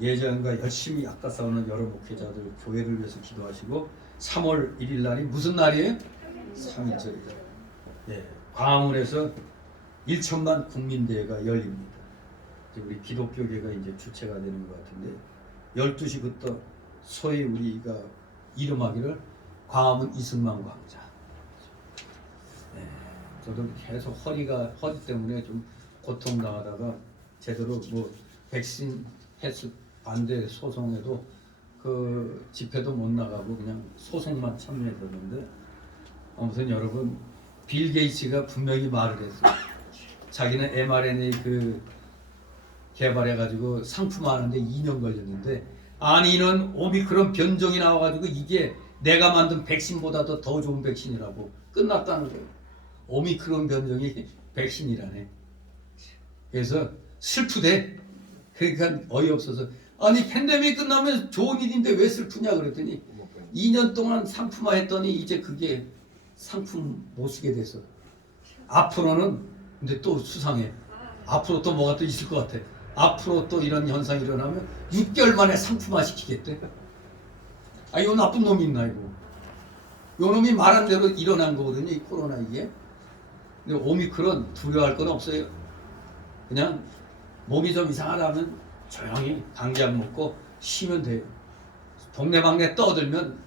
예전과 열심히 약과 싸우는 여러 목회자들 교회를 위해서 기도하시고, 3월 1일 날이 무슨 날이에요? 3.1절이죠. 예, 광화문에서 1천만 국민대회가 열립니다. 우리 기독교계가 이제 주체가 되는 것 같은데 12시부터 소위 우리가 이름하기를 광화문 이승만 광장. 네, 저도 계속 허리 때문에 좀 고통당하다가 제대로 뭐 백신 횟수 반대 소송에도 그 집회도 못 나가고 그냥 소송만 참여했었는데, 아무튼 여러분, 빌 게이츠가 분명히 말을 했어요. 자기는 mRNA 그 개발해가지고 상품화하는데 2년 걸렸는데, 아니는 오미크론 변종이 나와가지고 이게 내가 만든 백신보다도 더 좋은 백신이라고 끝났다는 거예요. 오미크론 변종이 백신이라네. 그래서 슬프대. 그러니까 어이없어서, 아니 팬데믹 끝나면 좋은 일인데 왜 슬프냐 그랬더니 2년 동안 상품화 했더니 이제 그게 상품 못 쓰게 돼서 앞으로는, 근데 또 수상해. 앞으로 또 뭐가 또 있을 것 같아. 앞으로 또 이런 현상이 일어나면 6개월 만에 상품화 시키겠대. 아, 이 나쁜 놈이 있나 이거. 요 놈이 말한 대로 일어난 거거든요, 이 코로나 이게. 근데 오미크론 두려워할 건 없어요. 그냥 몸이 좀 이상하다면 조용히 당장 먹고 쉬면 돼요. 동네방네 떠들면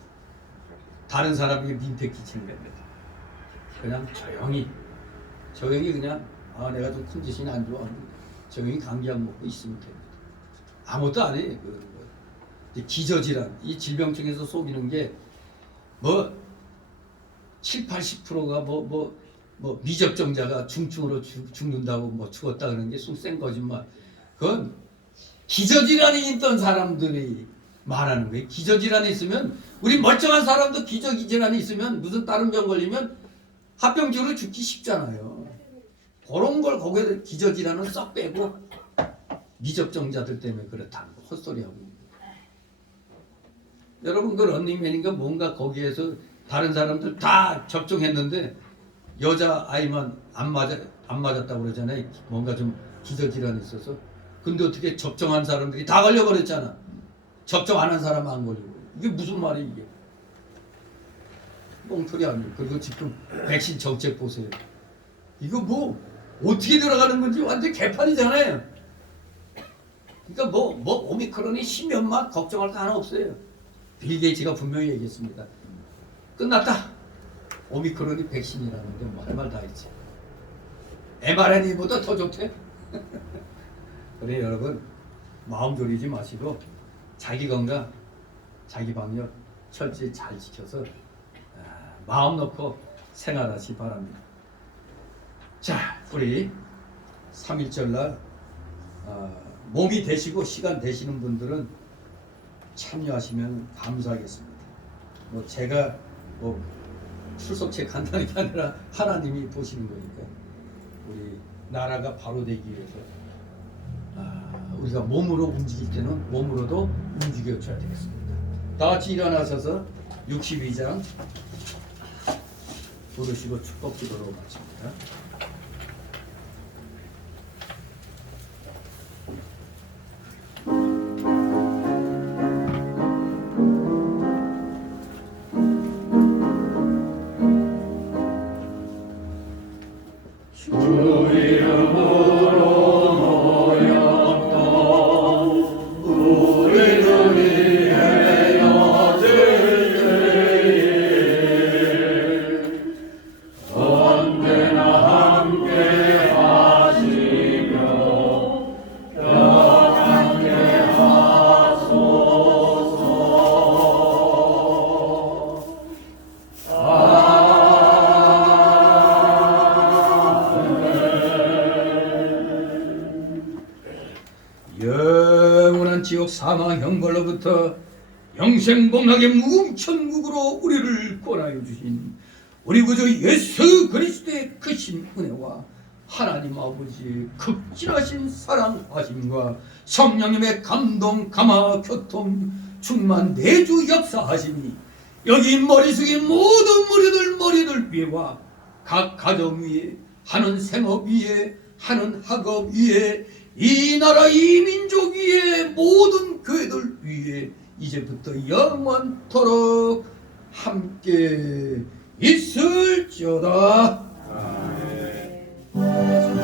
다른 사람에게 민폐 끼치는 겁니다. 그냥 조용히 그냥, 아 내가 좀 컨디션이 안 좋아, 조용히 감기약 먹고 있으면 됩니다. 아무것도 안 해. 기저질환, 이 질병층에서 속이는 게 뭐 7, 80%가 뭐 미접종자가 중증으로 죽는다고 뭐 죽었다 그러는 게 쑥센 거짓말. 그건 기저질환이 있던 사람들이 말하는 거예요. 기저질환이 있으면, 우리 멀쩡한 사람도 기저질환이 있으면 무슨 다른 병 걸리면 합병증으로 죽기 쉽잖아요. 그런 걸 거기에 기저질환은 썩 빼고 미접종자들 때문에 그렇다는 거 헛소리하고. 여러분, 그 런닝맨인가 뭔가 거기에서 다른 사람들 다 접종했는데 여자 아이만 안 맞았다고 그러잖아요. 뭔가 좀 기저질환이 있어서. 근데 어떻게 접종한 사람들이 다 걸려버렸잖아. 접종 안 한 사람 안 걸리고. 이게 무슨 말이야 이게. 뻥소리 아니에요. 그리고 지금 백신 정책 보세요. 이거 뭐 어떻게 들어가는 건지 완전 개판이잖아요. 그러니까 뭐 오미크론이 심연만 걱정할 거 하나 없어요. 빌 게이츠가 분명히 얘기했습니다. 끝났다. 오미크론이 백신이라는데 뭐 할 말 다 했지. mRNA보다 더 좋대. 그래 여러분, 마음 졸이지 마시고 자기 건강, 자기 방역 철저히 잘 지켜서 마음 놓고 생활하시 바랍니다. 자, 우리 3.1절 날 몸이 되시고 시간 되시는 분들은 참여하시면 감사하겠습니다. 뭐 제가 뭐 출석체 간다는 게 아니라 하나님이 보시는 거니까 우리 나라가 바로 되기 위해서 우리가 몸으로 움직일 때는 몸으로도 움직여줘야 되겠습니다. 다 같이 일어나셔서 62장 부르시고 축복 기도로 마칩니다. 사망 형벌로부터 영생복락의 무궁천국으로 우리를 구원하여 주신 우리 구주 예수 그리스도의 크신 은혜와 하나님 아버지의 극진하신 사랑하심과 성령님의 감동 감화 교통 충만 내주 역사하심이 여기 머리 숙인 모든 머리들 위에와 각 가정 위에 하는 생업 위에 하는 학업 위에 이 나라 이 민족 위에 모든 교회들 위에 이제부터 영원토록 함께 있을지어다. 아멘.